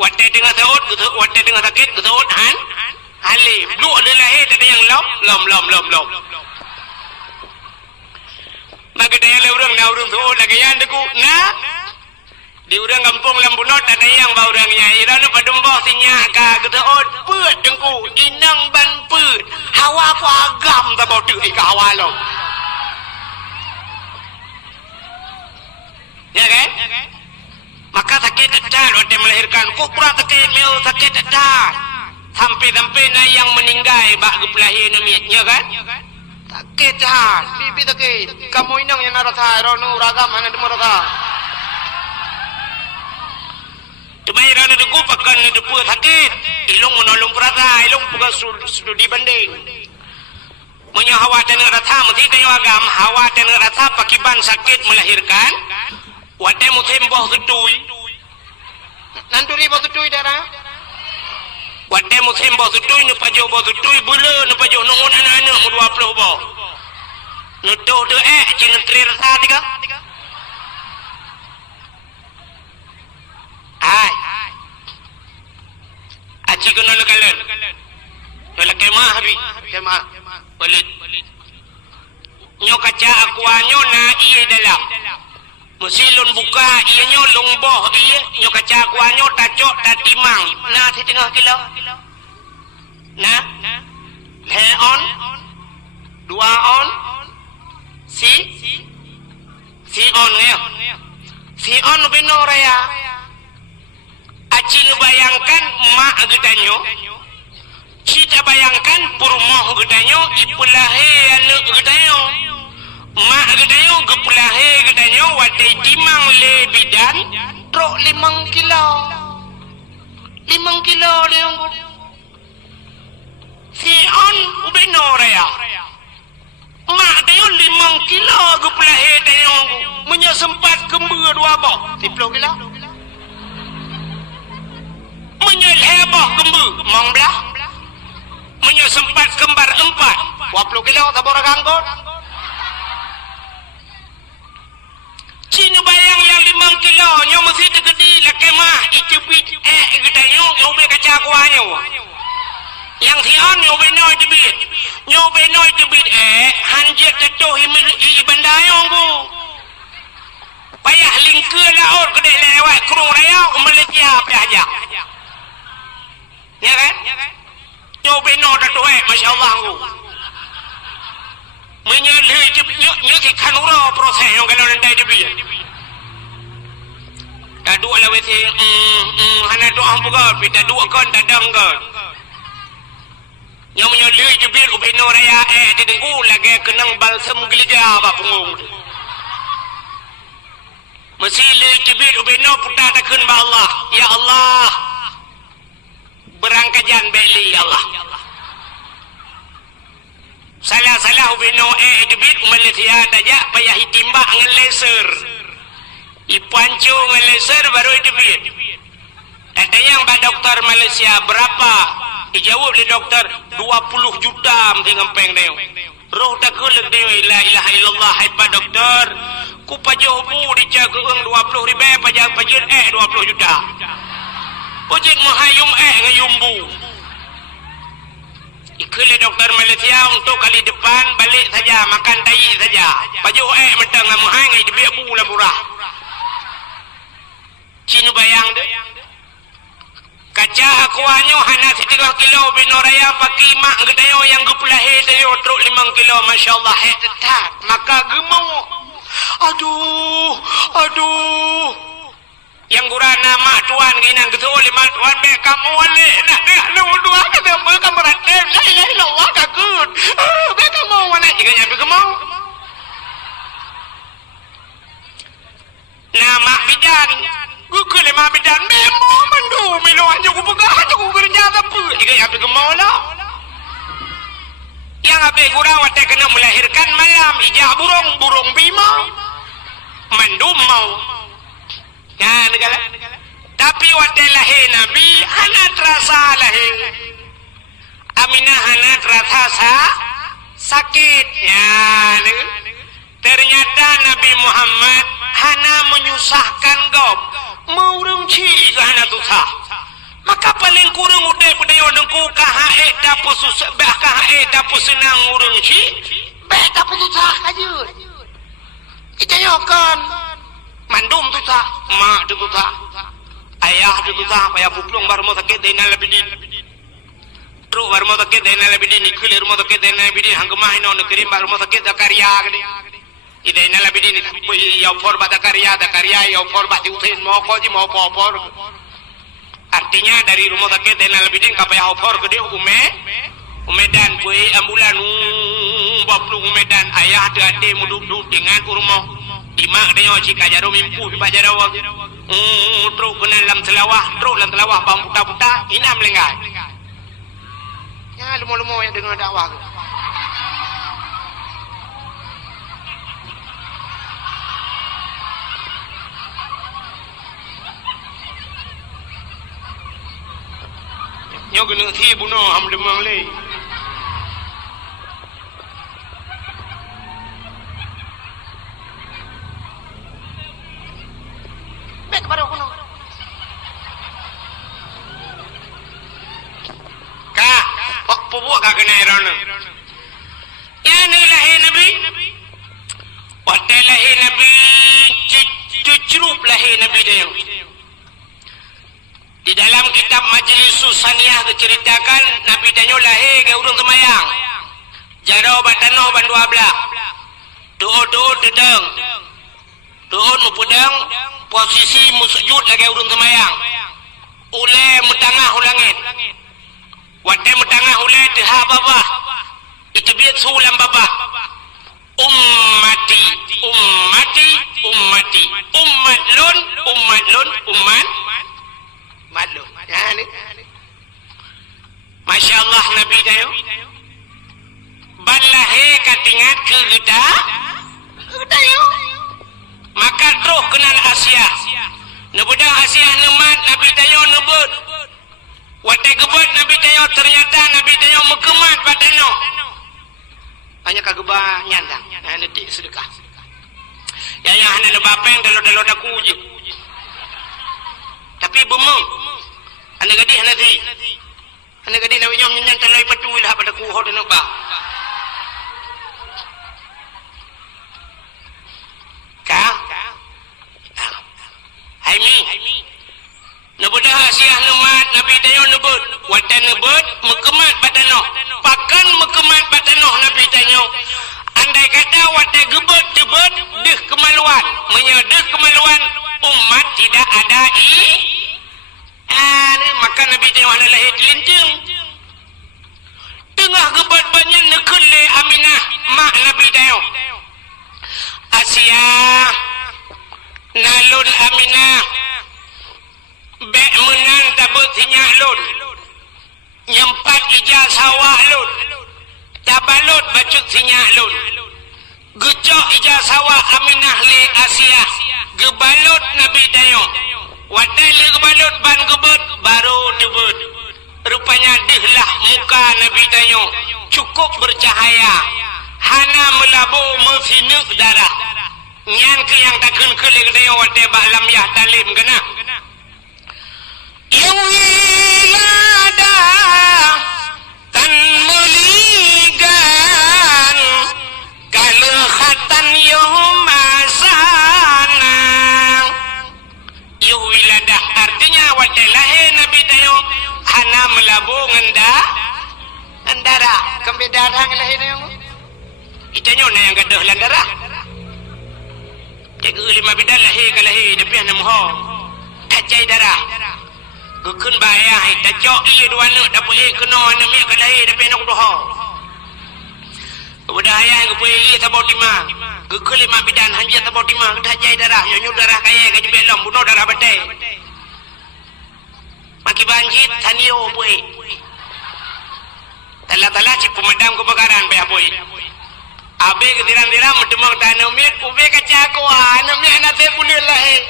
waktu tengah taut waktu tengah sakit ketut hali lu ada lahir ada yang lom maka daya orang tu lagi yang deku di urang kampung Lambunot ada yang bau orangnya irana padumbah sinyak ka ketut peut dengku inang ban peut hawa ku agam ta bau tu ka hawa lo ya kan maka sakit dadar waktu melahirkan kurang sakit dadar sampai na yang meninggal bak gepelahir namanya kan sakit dah bibi sakit kamu inang yang narasa rono ragam mana demo rasa tumai rana deku pakan depu sakit ilung menolong perasa ilung bukan studi banding punya hawa dan rasa mesti tanya agam hawa dan rasa pakiban sakit melahirkan waktu musim boh setui nanturi boh setui darah waktu musim boh setui nu pajo boh setui bula nu pajo nungun anak-anak mu 20 boh nu tuh tu cina tri rasa tiga ai aci kena lekalan kalau kemah habis kemah balik nyo kaca akuanyo na iye dalam mesilun buka iye nyo lungboh iye nyo kaca akuanyo tacok tatimang na di tengah kilo na he on dua on si on ya si on benar ya aci bayangkan mak gedanyo kita bayangkan purmoh gedanyo ipulahe anak gedanyo mak gedanyo gepulahe gedanyo wadai timang le bidan trok 5 kilo dia si on benar ya mak dia 5 kilo gepulahe dia punya sempat kembur 2 boh 10 kilo menyelebah kembur mong belah menyesempat kembar 4 20 kilo tabur ganggot cina bayang yang 5 kilo nyo mesti tegedi lah kemah itu bit gedanyo nyobe kaca kuanyo yang sian nyobe noy tebit hanjet tetuh ibandayo bu payah lingkir laut kedai lewat kurung raya Malaysia aja ya kan nyobe no tetuh Masya Allah bu menyelih nyo si kanura proses yang kalau nanti tebit tak dua lah wesi hana doa buka pita dua kon tak danggar yang menyelih tebit ubeno raya di dengku lagi kenang balsam gereja apa pengung mesti le tibit ubeno puta takun ba Allah. Ya Allah. Berangkajan beli ya Allah. Salah ubeno tibit Malaysia daja payah hitimba ngan laser. Ipancu ngan laser baru tibit. Katanya yang dokter Malaysia berapa? Dijawab oleh dokter 20 juta mesti ngempeng dia. Roh tak kulek dia la ilaha illallah hai dokter. Ku pajuh bu dijaga 20 ribu pajak 20 juta. Ojek menghayum ngayum bu. Ikut dokter Malaysia untuk kali depan balik saja makan tai saja. Pajuh mentang menghai ngai debek bu lah murah. Cina bayang dia. Kaca aku hanya hana 3 kilo binoraya pakai mak gedayo yang gepulahe dayo truk 5 kilo masyaallah hetat maka gemau aduh yang gurana mak tuan ginang getul 5 tuan be kamu wale nak lu dua kata me kamu ratem la ilaha illallah kakut be kamu wana jika nyampe gemau nama bidan Gukul lima bidan memo mandu milo anjo ku pegah anjo ku kerja apa jika yang gemau lah yang abe gura wate kena melahirkan malam ijah burung bima mandu mau ya negala tapi wate lahir nabi anak terasa lahir Aminah anak terasa sakit ya ternyata Nabi Muhammad hana menyusahkan gob maurung ci hana tusa maka paling kurang udah budaya dengku kahae dapur susah bah kahae dapur senang urung ci bah dapur susah aja kita yokan mandum tusa mak tusa ayah tusa payah puplung baru mau sakit dena lebih din truk baru mau sakit dena lebih din ikulir mau sakit dena lebih din hanggemah ino nekirim baru mau sakit Zakaria gini ida ina labi din ya for bata karya ya for bati utin mau ko ji mau popor artinya dari rumah sakit ina labi din kapaya for gede umedan bui ambulan baplung umedan ayah ade muduk dengan urmo dimak deo ci kajaro mimpu bajaro truk benan lam telawah bang buta ina melenggai ya lumo yang dengar dakwah nhớ cái nữa thi bố nó hầm đừng mang lên mẹ bắt đầu con nó ka bố ka cái này rồi nè ya này là hệ nabi hotel là hệ nabi cucup là hệ nabi dia di dalam kitab Majlis Susaniyah diceritakan Nabi Danyo lahir ke urung semayang jaro batanoh ban 12 doa dedeng doa mupudang posisi musujud lagi urung semayang ule mutangah ulangit wate mutangah ule deha babah itu biat sulam babah ummati maklum ya ni Masya Allah Nabi dayo balahe katingat ke kita dayo maka terus kenal Asia nebudang Asia nemat Nabi dayo nebut wate gebut Nabi dayo ternyata Nabi dayo mekemat batano hanya kagebah nyandang nanti sedekah ya yang hana nebapeng dalo daku uji tapi bemeng anda gadi nawi nyom nyanyan talai patuil ha pada kuho dan ba ka haimi nebudah asiah nemat Nabi dayo nebut watan nebut mekemat batano pakan mekemat batano Nabi dayo andai kata wate gebet tebet deh kemaluan menyedeh kemaluan umat tidak ada maka Nabi tengok lahir linting tengah gebet banyak nekele Aminah mak Nabi tengok Asia nalun Aminah bek menang tabut sinyak lun nyempat ijazah sawah lun tabalut bacut sinyak lun gecok ijazah sawah Aminah le Asia gebalut Nabi Dayo wadai le gebalut ban gebut baru debut rupanya dihlah muka Nabi Dayo cukup bercahaya hana melabu mefinuk darah nyan ke yang takun ke le Dayo wadai baklam yah talim kena Iwilada tan muligan kalehatan yumasana Iwilada artinya wadai lahir Nabi Dayo hana melabu ngandara kembe darah lahir Dayo itanya na yang gadah landara jaga lima bidan lahir ke lahir tapi hana moho tajai darah gukun bayah tajok iya dua anak dapat kena anak mek ke lahir tapi anak doha budaya yang punya iya tabau timah gukun lima bidan hanja tabau timah tajai darah nyu darah kaya ke belom bunuh darah batai maki banjit tanio boy tala-tala ci pemadam kebakaran bayah boy abe ke tiram-tiram demang tanam mit ube kaca ko anak mit anak teh bunuh lahir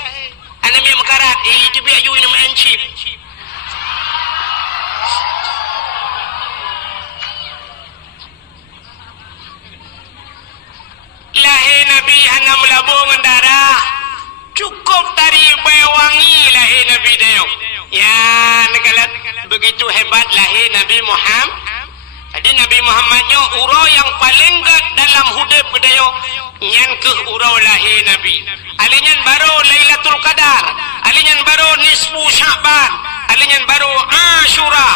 anak mit mekarat itu biar you nama encip lahir Nabi hana melabung darah cukup tari wangi lahir Nabi Dayo ya nekalat begitu hebat lahir Nabi Muhammad jadi Nabi Muhammadnya urau yang paling gad dalam hidup Dayo nyan ke urau lahir Nabi alinyan baru Lailatul Qadar alinyan baru nisfu Sya'ban alinyan baru Ashura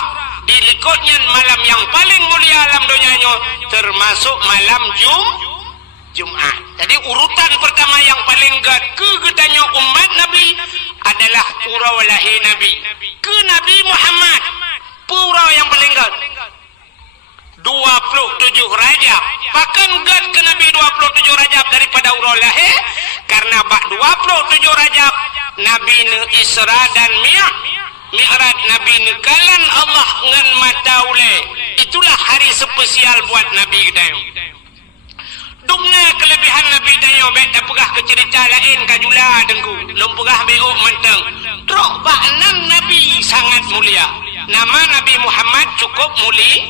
dilikutnya malam yang paling mulia alam dunianya termasuk malam Jumat. Jadi urutan pertama yang paling gad kegedanya umat Nabi adalah purau lahir Nabi. Ke Nabi Muhammad purau yang paling gad 27 Rajab. Bahkan gad ke Nabi 27 Rajab daripada urau lahir karena bak 27 Rajab Nabi ne Isra dan Mi'raj Nabi ne kalan Allah ngan mataule. Itulah hari spesial buat Nabi Dayo. Dumna kelebihan Nabi Dayo bet tak pegah ke cerita lain kajula dengku lom pegah beuk menteng trok baknan Nabi sangat mulia nama Nabi Muhammad cukup mulia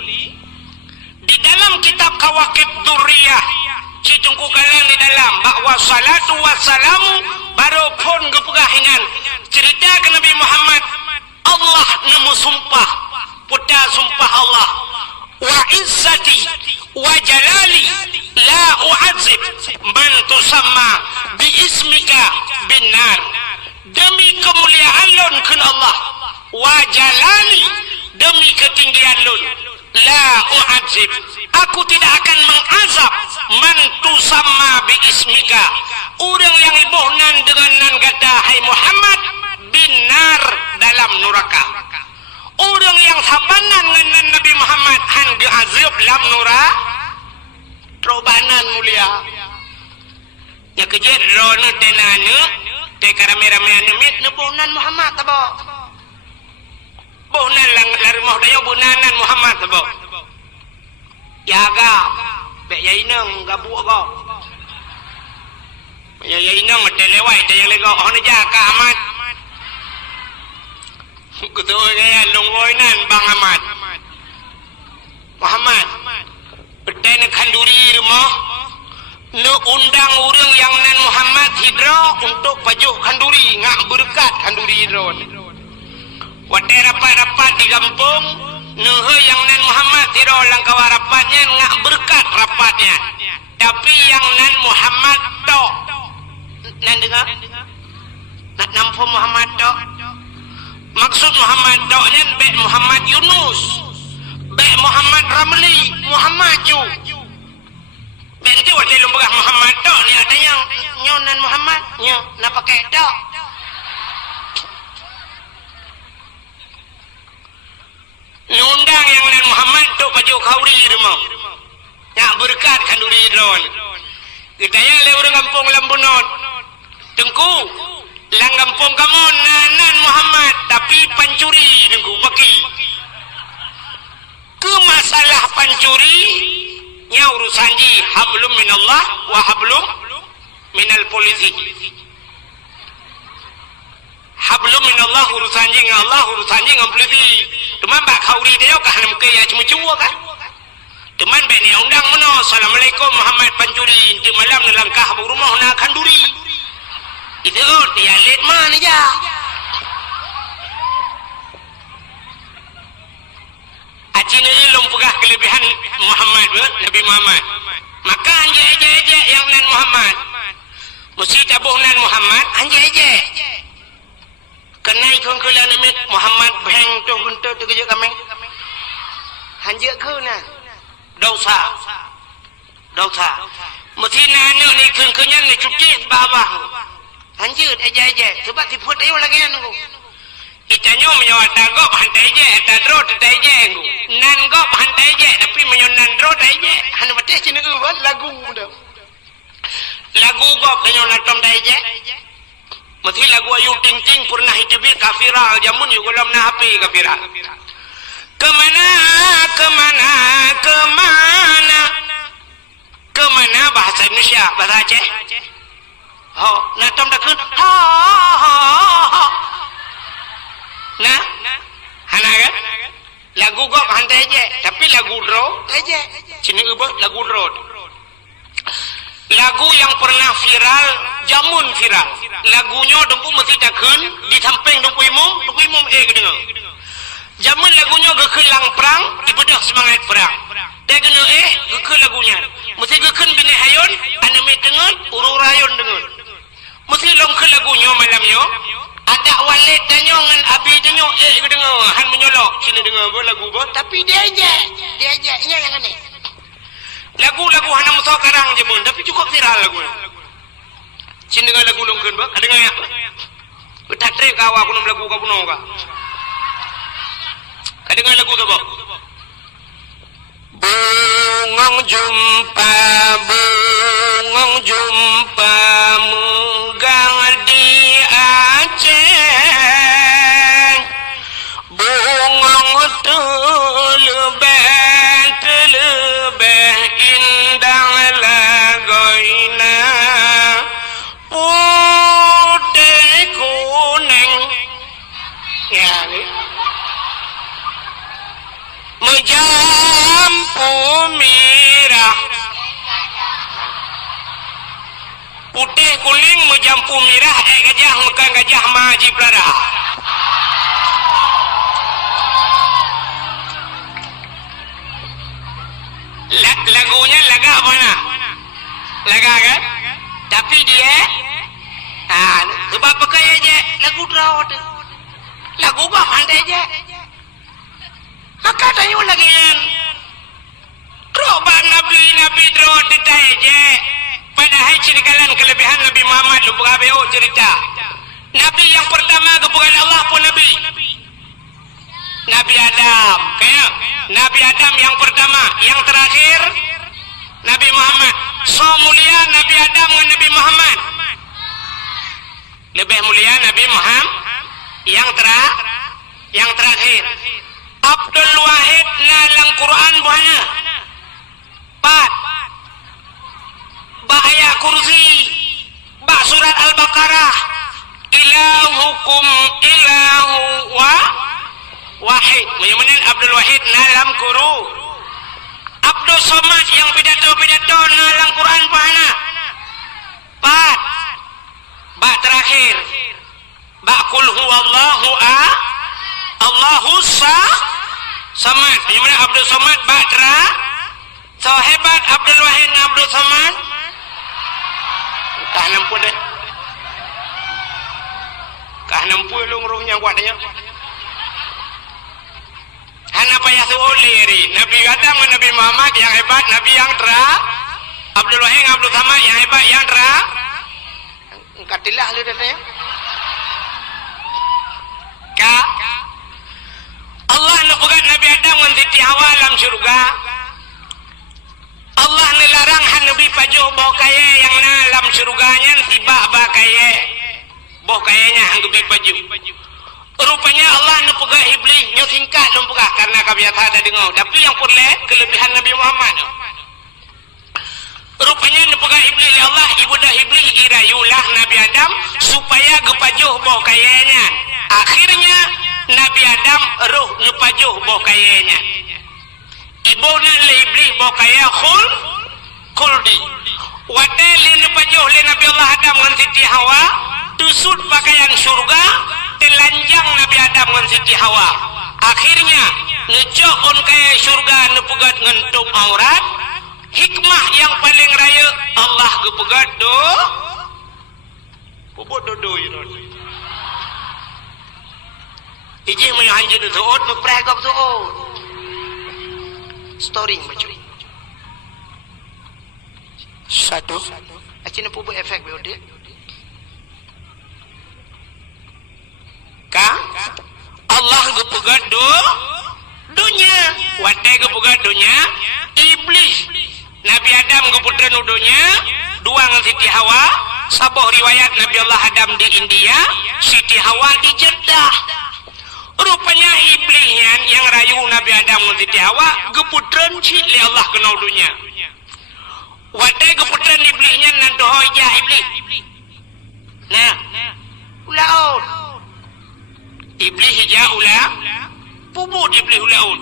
di dalam kitab Kawakib Durriyah citungku kalian di dalam bahwa salatu wassalamu baru pun gepegahingan cerita ke Nabi Muhammad Allah nemu sumpah puta sumpah Allah wa izzati wa jalali la u'adzib man tusamma bi ismika binar demi kemuliaan lun kun Allah wa jalali demi ketinggian lun la u'adzib aku tidak akan mengazab man tusamma bi ismika orang yang ibuhnan dengan nan kata hai Muhammad binar dalam neraka orang yang sabanan dengan Nabi Muhammad han geazib lam neraka robanan mulia ya kejut rona tenane te karame-rame mit nebunan Muhammad tabo bonan lang larmoh dayo bunanan Muhammad tabo yaga be yaineng gabu ko ya yaineng te lewai te yang lego on jaga amat kutu ya longgoinan Bang Ahmad Muhammad Pedai kanduri rumah ne undang orang yang nan Muhammad hidro untuk pajuh kanduri ngak berkat kanduri hidro wadai rapat-rapat di kampung ne yang nan Muhammad hidro langkah rapatnya ngak berkat rapatnya tapi yang nan Muhammad tok nan dengar nak nampu Muhammad tok maksud Muhammad tok nya be Muhammad Yunus baik Muhammad Ramli Muhammad Ju berarti waktu lumbagah Muhammad tok ni ada yang nyonan Muhammad nyo nak pakai tok undang yang nan Muhammad tok baju kauri rumah nak berkat kanduri drone kita yang le orang kampung Lambunot Tengku langgampung kamu nanan Muhammad tapi pancuri tengku baki ke masalah pancuri nya urusan ji hablum minallah wa hablum minal polisi. Hablum minallah urusan ji dengan Allah urusan ji dengan polisi. Teman bak khauri dia kah nam ke ya cuma kan. Teman bani undang meno assalamualaikum Muhammad pancuri di malam nelangkah rumah nak kanduri. Itu dia lihat mana ya. Acina ilmu pegah kelebihan Muhammad Nabi Muhammad. Maka anje yang nan Muhammad. Mesti tabuh nan Muhammad anje. Kenai kongkulan amit Muhammad beng tu gunta tu kerja kami. Anje ke na. Dosa. Mesti nanu ni kengkenyan ni cuci bawah. Anjir aja sebab tiput ayo lagi anu itanyo menyo tagop hantai je tadro tetai je nan gop hantai je tapi menyo nan dro tai je han bete sini lagu muda lagu gop menyo natom tai je mesti lagu ayu ting ting purnah hitibi kafira jamun yu golam na hapi kafira kemana bahasa Indonesia bahasa Aceh. Oh, na tom dah kun. Nah, hana kan? Lagu gop hantai je, tapi lagu draw aja. Sini ubah lagu draw. Lagu yang pernah viral, jamun viral. Lagunya dempu mesti takun di samping dempu imum kedengar. Jamun lagunya gekelang perang, dibedah semangat perang. Dia kena gekek lagunya. Mesti gekek bini hayun, anami dengar, ururayun dengar. Mesti long ke lagunya malamnya ada walid tanya dengan abi tanya dengar han menyolok sini dengar lagu bo tapi dia aja nya yang aneh lagu hana musa karang je mun tapi cukup viral lagu sini dengar lagu longkeun ba dengar ya betatre kawa aku nom lagu ka puno ka dengar lagu tu ba bungong jumpa munggang di Aceh bungong telebeh indah lagoina putih kuning ya ni menjampu merah putih kuning menjampu merah gajah bukan gajah maji prara lagunya laga mana laga kan tapi dia sebab pakai aja lagu drawat lagu apa mandai aja maka tanya lagi roba nabi drawat detai aja padahal ceritakan kelebihan Nabi Muhammad lu berabeo cerita Nabi yang pertama kepada Allah pun Nabi Adam kayak Nabi Adam yang pertama yang terakhir Nabi Muhammad so mulia Nabi Adam dengan Nabi Muhammad lebih mulia Nabi Muhammad yang terakhir Abdul Wahid nalang Quran buana 4 ba ayat kursi ba surat Al-Baqarah ilahukum ilahu wahid menyamakan Abdul Wahid nalam kuru Abdul Somad yang pidato nalang Quran pahana 4 ba terakhir ba kul huwallahu Allahu samad menyamakan Abdul Somad ba so hebat Abdul Wahid dan Abdul Somad kah nampu deh kah nampu rohnya kuatnya hana payah suoli Nabi Adam dan Nabi Muhammad yang hebat Nabi yang Abdul Wahid Abdul Samad yang hebat yang katilah lu datanya kah Allah nubuat Nabi Adam dengan Siti Hawa dalam syurga Allah nelarang Nabi pajuh boh kaya yang dalam surganya tiba bah kaya boh kayanya hang gebi paju. Rupanya Allah nepegah iblis nyo singkat lempegah karena kabiat ada dengar. Tapi yang puleh kelebihan Nabi Muhammad. Rupanya nepegah iblis ya Allah ibudah iblis irayulah Nabi Adam supaya gepajuh boh kayanya. Akhirnya Nabi Adam roh nepajuh boh kayanya. Ibuna le iblis boh kaya khuldi. Wadai le nepajuh le Nabi Allah Adam dengan Siti Hawa tusud pakaian surga telanjang Nabi Adam dengan Siti Hawa. Akhirnya ngecok on kaya surga nepegat ngentup aurat. Hikmah yang paling raya Allah gepegat do bobot do you know. Ije may hanjin do ot mepregap do storing macam satu acin pubu efek beode ka Allah gepegat do dunya wate gepegat dunya iblis Nabi Adam geputra nudunya dua dengan Siti Hawa saboh riwayat Nabi Allah Adam di India Siti Hawa di Jeddah. Rupanya iblisnya yang rayu Nabi Adam dengan Siti Hawa geputran cili Allah kenal dunia wadai geputran iblisnya nanti hoja iblis nah ulaun iblis hija ulah pubut iblis ulaun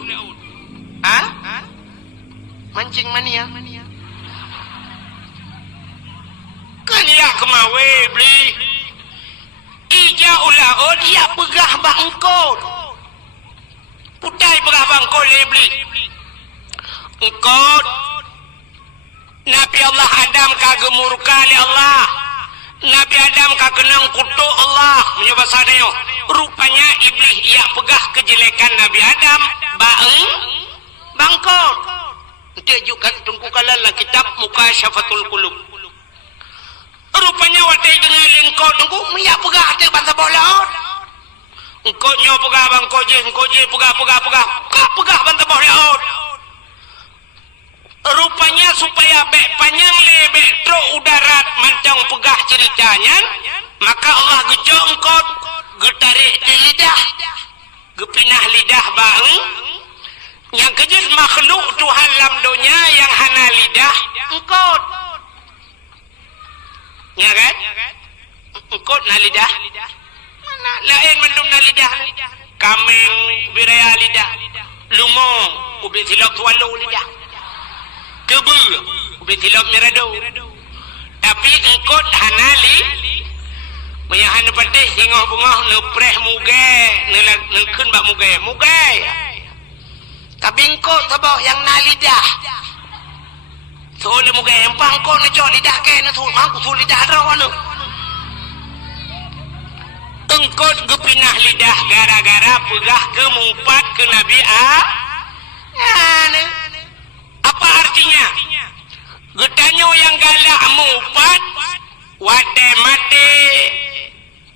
mancing mania kan ya kemawe beli ija ulaun ya pegah bangkot putai pegah bangkot lebli engkot Nabi Allah Adam kagemurka li Allah Nabi Adam kagenang kutu Allah menyoba sadeo rupanya iblis ia pegah kejelekan Nabi Adam bangkot tunjukkan tungkukalan lah kitab Mukasyafatul Qulub. Rupanya watai dengan engkau tunggu miyak pegah hati bangsa bola. Engkau nyo pegah bangkau je pegah pegah bangsa bola. Rupanya supaya bek panjang lebek tro udarat mancang pegah ceritanya, maka Allah gejok engkau getarik di lidah, gepinah lidah bang. Yang kejes makhluk Tuhan dalam dunia yang hana lidah engkau ya kan engkau na lidah mana lain mendum na lidah kameng biraya lidah lumong ubi tilok tuwalu lidah kebu ubi tilok mirado tapi engkau hana menyahan pedih hingoh bungah nepreh muge nelkun bak muge tapi engkau tabah yang na lidah so le muge empang ko na cho lidah ke na thu mang ku lidah rawan engkau gepinah lidah gara-gara pegah ke mumpat ke Nabi apa artinya getanyo yang galak mumpat wate mate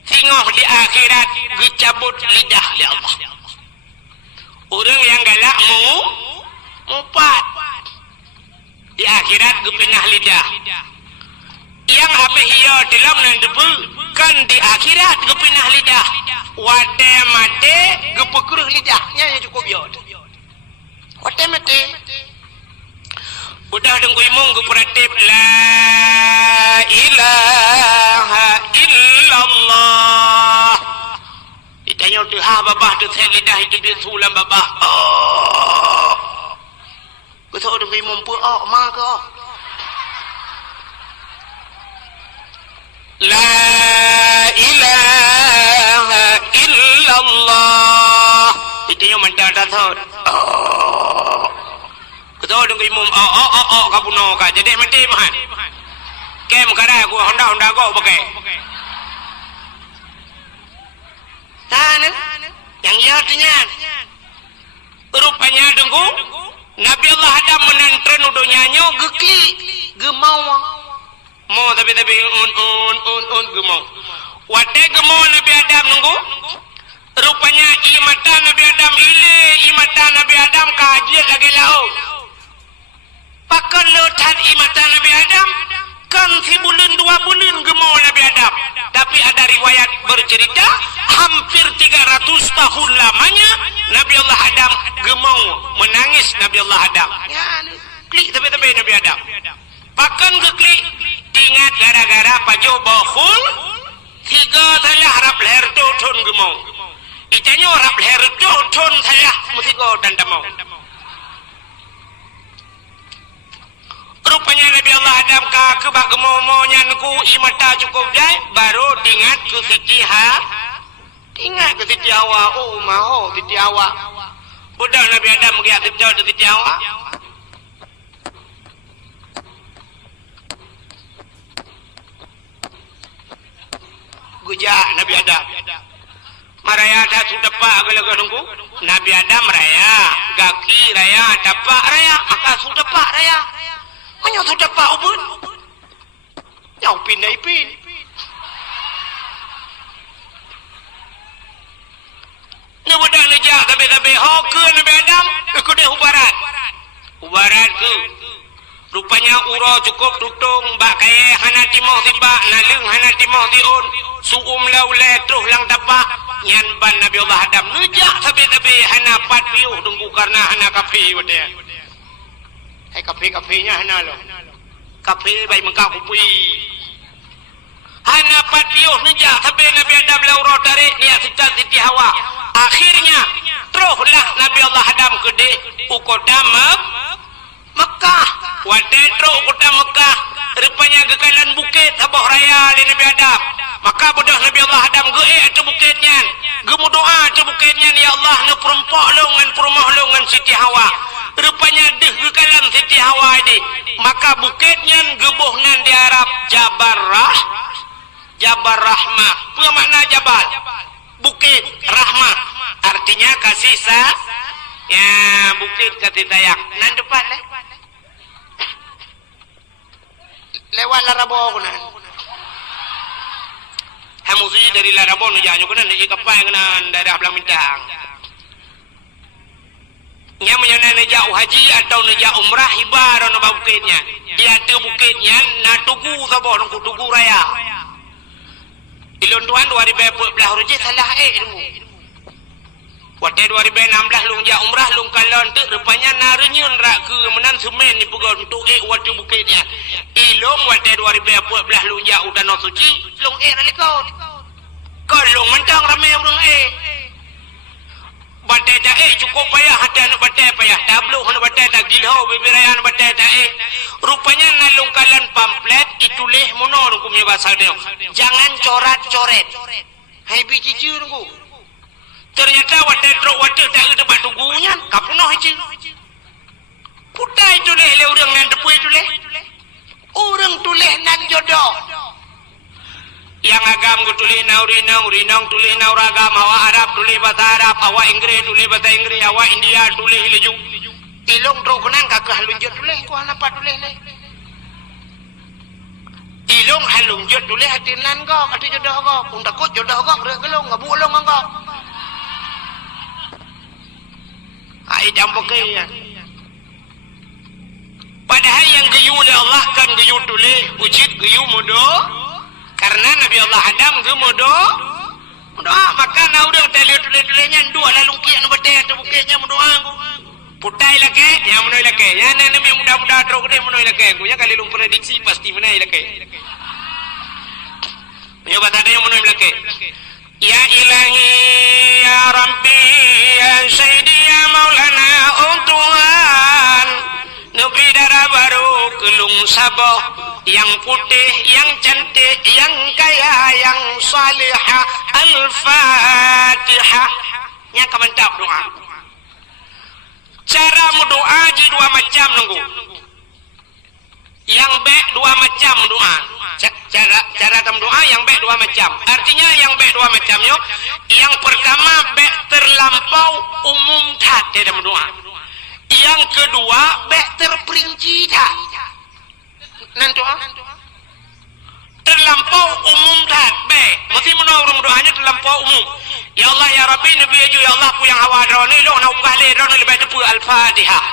singoh di akhirat gecabut lidah li Allah. Orang yang galak mumpat di akhirat gepinah lidah. Yang apa hiya dalam nandebu kan di akhirat gepinah lidah. Wate mate gepekuruh lidahnya yang cukup biod. Wate mate. Udah dengku imong geperatip la ilaha illallah. Ditanya tu babah tu saya lidah itu dia sulam babah. Betul dengku imong pu mak ke. La ilaha illallah. Ditanya mentah datot. Betul dong imum kapuno ka jadi mati mahan. Kem kada aku Honda kau pakai. Tan yang ia artinya rupanya dengku Nabi Allah Adam menentren udonya nyo gekli gemau mau tapi un gemau. Wate gemau Nabi Adam nunggu rupanya imata Nabi Adam imata Nabi Adam kajiat lagi laut. Pakan lutan imata Nabi Adam bukan sebulan 2 bulan gemau Nabi Adam. Tapi ada riwayat bercerita hampir 300 tahun lamanya Nabi Allah Adam gemau menangis Nabi Allah Adam. Ya, klik tepi-tepi Nabi Adam. Pakan ke klik ingat gara-gara pajo bakhul 3 salah harap leher totun gemau. Itanya harap leher totun salah mesti go dan damau. Rupanya Nabi Allah Adam ka bak gemomonya nuku imata cukup jai baru tingat ke Siti tingat ke Siti Hawa. Oh maho Siti Hawa. Budak Nabi Adam melihat Siti Hawa. Gujak Nabi Adam. Maraya ada sudah pak gelaga nunggu. Nabi Adam raya, gaki raya, tapak raya, akal sudah pak raya. Menyo sudah pak ubun. Nyau pindah ipin. Ni budak lejak tapi hoke Nabi Adam ikut dia hubaran. Hubaran ke. Rupanya uro cukup tutung bak kaya hana timoh tiba nalung hana timoh tiun suum laule truh lang tapak nyan ban Nabi Allah Adam lejak tapi hana pat piuh tunggu karena hana kafe wadaya. Hai kafe-kafenya hana lo. Kafe baik mengkau kupui. Hana pat piuh lejak tapi Nabi Adam lauro tarik niat Siti Hawa. Akhirnya teruslah Nabi Allah Adam gede ukota Mekah. Wadetro kota Mekah. Rupanya gekalan bukit habah raya li Nabi Adam. Maka bodoh Nabi Allah Adam ge itu bukitnya. Gemu doa itu bukitnya ya Allah ne perempok longan perumah longan Siti Hawa. Rupanya deh gekalan Siti Hawa ini. Maka bukitnya gebuhnan di Arab Jabar Rahmah. Apa makna Jabal? Bukit Rahmah. Artinya kasih ya bukit kasih sayang. Nan depan leh. Lewat Larabo kunan. Hamusi dari Larabo nu jangan kunan di kapal kunan daerah Belang Bintang. Nya menyana nejak haji atau nejak umrah hibar nu bukitnya. Dia tu bukitnya na tugu sabo nu tugu raya. Ilun tuan 2014 rujit salah ilmu. Waktu 2016 lung ja umrah lung kalon tu rupanya narenyun rak ke menan semen ni pegol untuk waktu bukitnya. Ilung waktu 2014 lung ja udan suci lung ralikon. Kau lung mentang ramai urang batai dah cukup payah hati anak batai payah tabluh anak batai dah gilho bibirayan batai dah rupanya nalung kalan pamflet itulih mono hukumnya bahasa dia. Jangan coret-coret. Hai biji nunggu. Ternyata wadah tak ada tempat tunggunya kapunoh je putai tuleh le orang nan tepui tuleh orang tuleh nan jodoh yang agam ku tuleh rinong tuleh nauragam awak Arab tuleh bahasa Arab awak Inggeris tuleh bahasa Inggeris awak India tuleh leju ilong drogonan kakah lunjut tuleh ku apa tuleh le ilong halunjut tuleh hatinan kau hati jodoh kau pun takut jodoh kau gelong ngabu ulong kau ai dampoke ya. Padahal yang geyu oleh Allah kan geyu tuleh wujud geyu mudo karena Nabi Allah Adam ge mudo maka na udah tuleh-tulehnya dua lalu kian bete tu bukitnya mudoa putai lake ya munoi lake ya nene me muda-muda tro gede munoi lake ku ya kali lung prediksi pasti menai lake yo batade yang munoi lake ya ilahi ya rabbi ya sayyidi ya maulana Tuhan Nabi darah baru kelung saboh yang putih yang cantik yang kaya yang salihah al-fatihah yang kementap doa cara berdoa di dua macam nunggu yang baik dua macam doa cara doa yang baik dua macam artinya yang baik dua macamnya yang pertama baik terlampau umum tak dalam doa yang kedua baik terperinci tak nan doa terlampau umum tak baik mesti menurut doanya terlampau umum ya Allah ya Rabbi Nabi Aju ya Allah ku yang awal drone lo nak kali drone lebih tepu al-Fatihah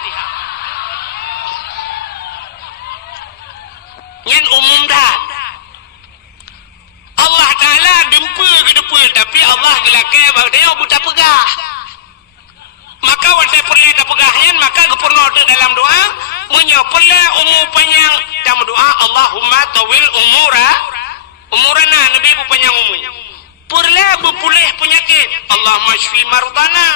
nyen umum dah. Allah Ta'ala dempa ke depa tapi Allah gelake bahawa dia buta pegah. Maka wate perle ke pegahnya maka gepurno dalam doa munyo perle umur panjang dalam doa Allahumma tawil umurana nabi bu panjang umur. Perle berpulih penyakit Allahumma shfi mardana.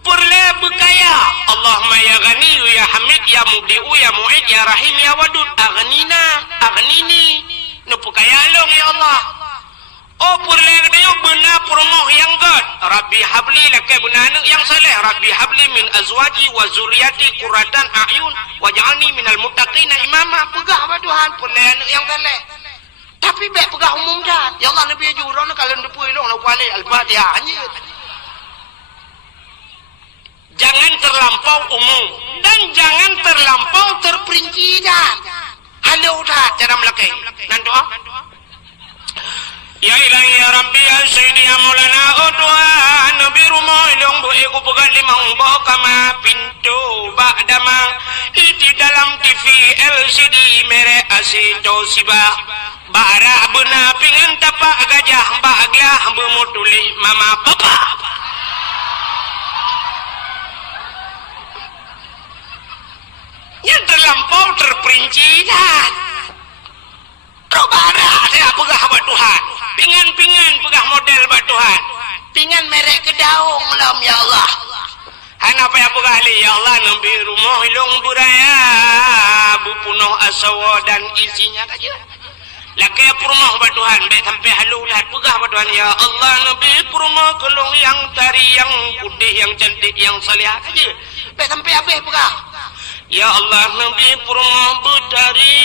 Perle berkaya Allahumma ya ghani ya hamid ya mubdi'u ya mu'id ya rahim ya wadud aghnini nupu kaya long ya Allah. Oh perle dia benar perumoh yang god Rabbi habli lakai benar yang saleh Rabbi habli min azwaji wa zuriyati qurratan a'yun waj'alni minal muttaqina imama. Pegah ba Tuhan perle yang saleh tapi baik pegah umum dah ya Allah nabi jurang kalau depu ilong nak wali al-fatihah hanya. Jangan terlampau umum dan jangan terlampau terperinci dah. Halo dah cara melakai nan doa ya ilahi ya rabbi ya sayyidi ya maulana oh Tuhan nabi rumah ilong bu aku pegat limang boh kama pintu ba'dama iti dalam TV LCD mere asito siba bara bena pingin tapak gajah baglah bemutuli mama papa. Yang terlampau terperinci dah. Robara saya pegah buat Tuhan. Pingan pegah model buat Tuhan. Pingan merek kedaung lam ya Allah. Hana apa yang pegah li ya Allah nabi rumah hilung buraya bupunoh asawa dan isinya kaja. Laki rumah buat Tuhan baik sampai halu lah pegah buat Tuhan ya Allah nabi rumah kelung yang tari yang putih yang cantik yang salih kaja. Baik sampai habis pegah. Ya Allah nabi purma betari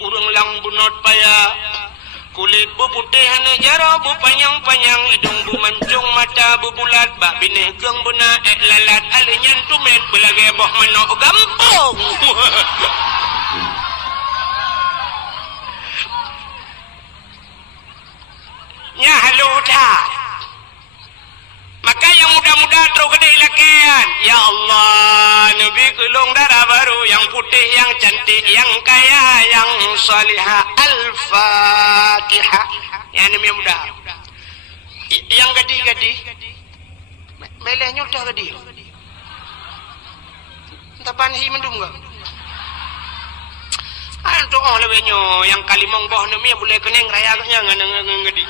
urang lang bunot paya kulit bu putih jara bu panjang-panjang hidung bu mancung mata bu bulat bak bineh keung bena lalat alenyan tumet belage boh manok gampung. Nya halo dah. Maka yang muda-muda terus kedai lakian. Ya Allah, Nabi kelung darah baru yang putih, yang cantik, yang kaya, yang salihah. Al-Fatihah. Yang Nabi muda. Yang gadi-gadi. Melehnya udah gadi. Entah panhi mendung enggak? Untuk oh lebihnya yang kalimong boh Nabi boleh kening raya ngan gadi.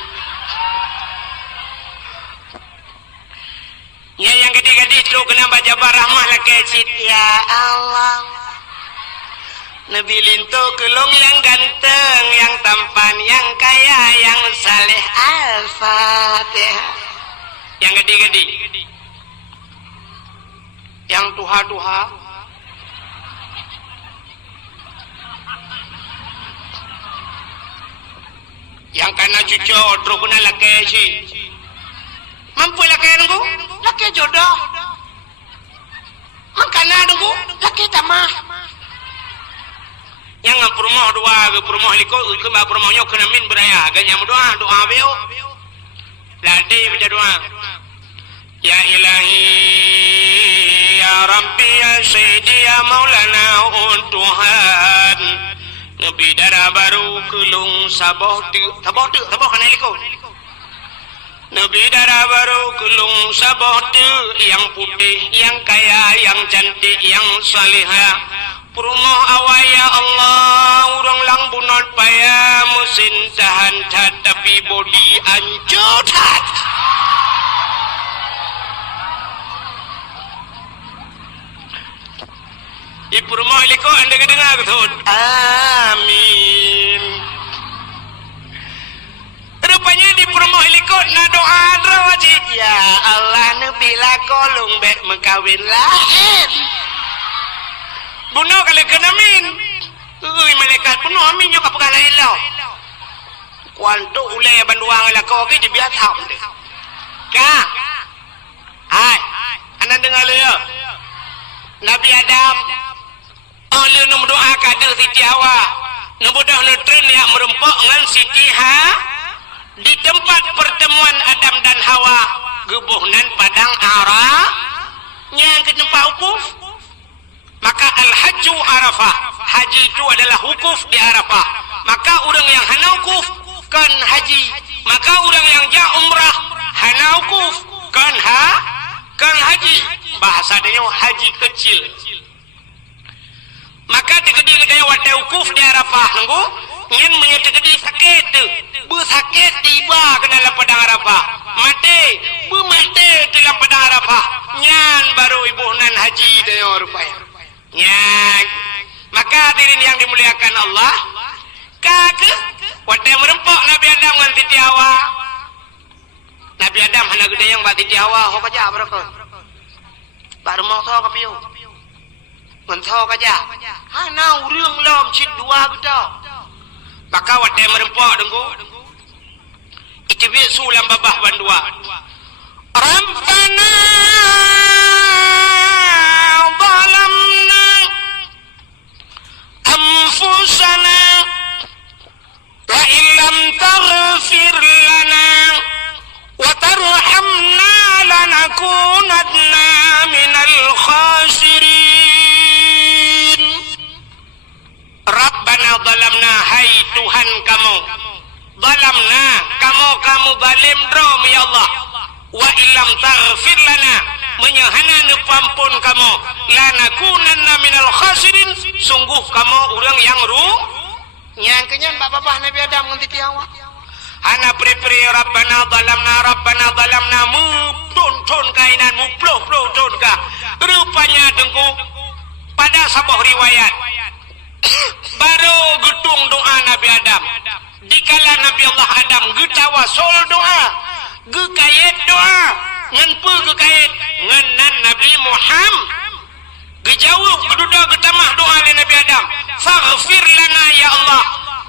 Ya yang gede-gede tu kena baca barahmah lah kecil. Ya Allah Nabi lintu kelung yang ganteng, yang tampan, yang kaya, yang saleh. Al-Fatihah. Yang gede-gede, yang tuha-tuha, yang kena cucu terus kena lah kecil. Mampu laki nunggu, laki jodoh. Makana nunggu, laki tamah. Yang ngap rumah dua, ke rumah liko, ke mbak rumahnya kena min beraya. Ganya doa beo. Ladi baca doa. Ya ilahi, ya Rabbi, ya Sayyidi, ya Maulana, Tuhan. Nabi darah baru kelung saboh tu kana liko. Nabi darah baru kelung saboh tu yang putih, yang kaya, yang cantik, yang salihah. Perumah awaya Allah urang lang bunot paya musin tahan tapi body ancut. Di perumah liko anda kedengar betul. Amin. Rupanya di perumah helikot na doa wajib. Ya Allah nebila kolong bek mengkawin lahir. Bunuh kalau kena min. Malaikat bunuh amin juga pegang lain lau. Kuanto ulai banduang ala kau ke di biar ham deh. Kak. Hai. Anda dengar ya. Nabi Adam. Oleh nombor doa kader Siti Hawa. Nombor dah nutren yang merempok dengan Siti Ha. Di tempat pertemuan Adam dan Hawa gebuhnan padang Arafah yang ke tempat ukuf maka al-hajju Arafah haji itu adalah wukuf di Arafah. Maka orang yang hana wukuf kan haji. Maka orang yang ja umrah hana wukuf kan haji. Bahasa dia haji kecil. Maka tegedi kaya wate wukuf di Arafah nunggu nyen menyetegedi sakit tu. Bu sakit tiba ke dalam padang Arafah. Mati, bu mati dalam padang Arafah. Nyan baru ibu nan haji dia rupanya. Nyan. Maka hadirin yang dimuliakan Allah, kake wate merempok Nabi Adam ngan titi Hawa. Nabi Adam hana gede yang bat titi Hawa ho kaja berapa? Baru mau tho ka piu. Ngan tho kaja. Hana urang lom cid dua gitu. Maka wate merempok dengku. Itu bi sulam babah bandua. Rabbana zalamna anfusana wa illam taghfir lana wa tarhamna lanakunanna minal khasirin. Rabbana zalamna, hai Tuhan kamu, zalamna, kamu zalim drom ya Allah. Wa illam taghfir lana, menyahana nepampun kamu, lanakunanna minal khasirin, sungguh kamu orang yang nyangkanya bapak Nabi Adam nganti Hawa. Hana prepare Rabbana zalamna mu tonton kainan mu ploh ton ka. Rupanya dengku pada sebuah riwayat baru getung doa Nabi Adam. Dikala Nabi Allah Adam getawasul doa, gekayet doa, ngan pu gekayet ngan Nabi Muhammad gejauh geduda getamah doa le Nabi Adam. Faghfir lana ya Allah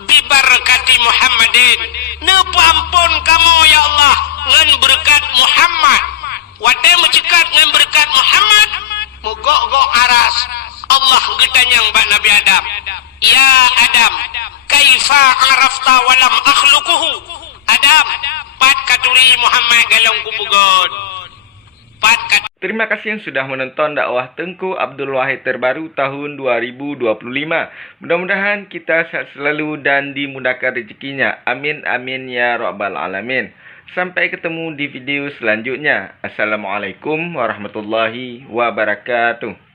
bi barakati Muhammadin. Napa ampun kamu ya Allah ngan berkat Muhammad. Wate mencekat ngan berkat Muhammad mogok aras. Allah getanyang ba Nabi Adam. Ya Adam, kaifa arafta walam akhluquhu? Adam, pat katuri Muhammad galong kupugod. Terima kasih yang sudah menonton dakwah Tengku Abdul Wahid terbaru tahun 2025. Mudah-mudahan kita sehat selalu dan dimudahkan rezekinya. Amin amin ya rabbal alamin. Sampai ketemu di video selanjutnya. Assalamualaikum warahmatullahi wabarakatuh.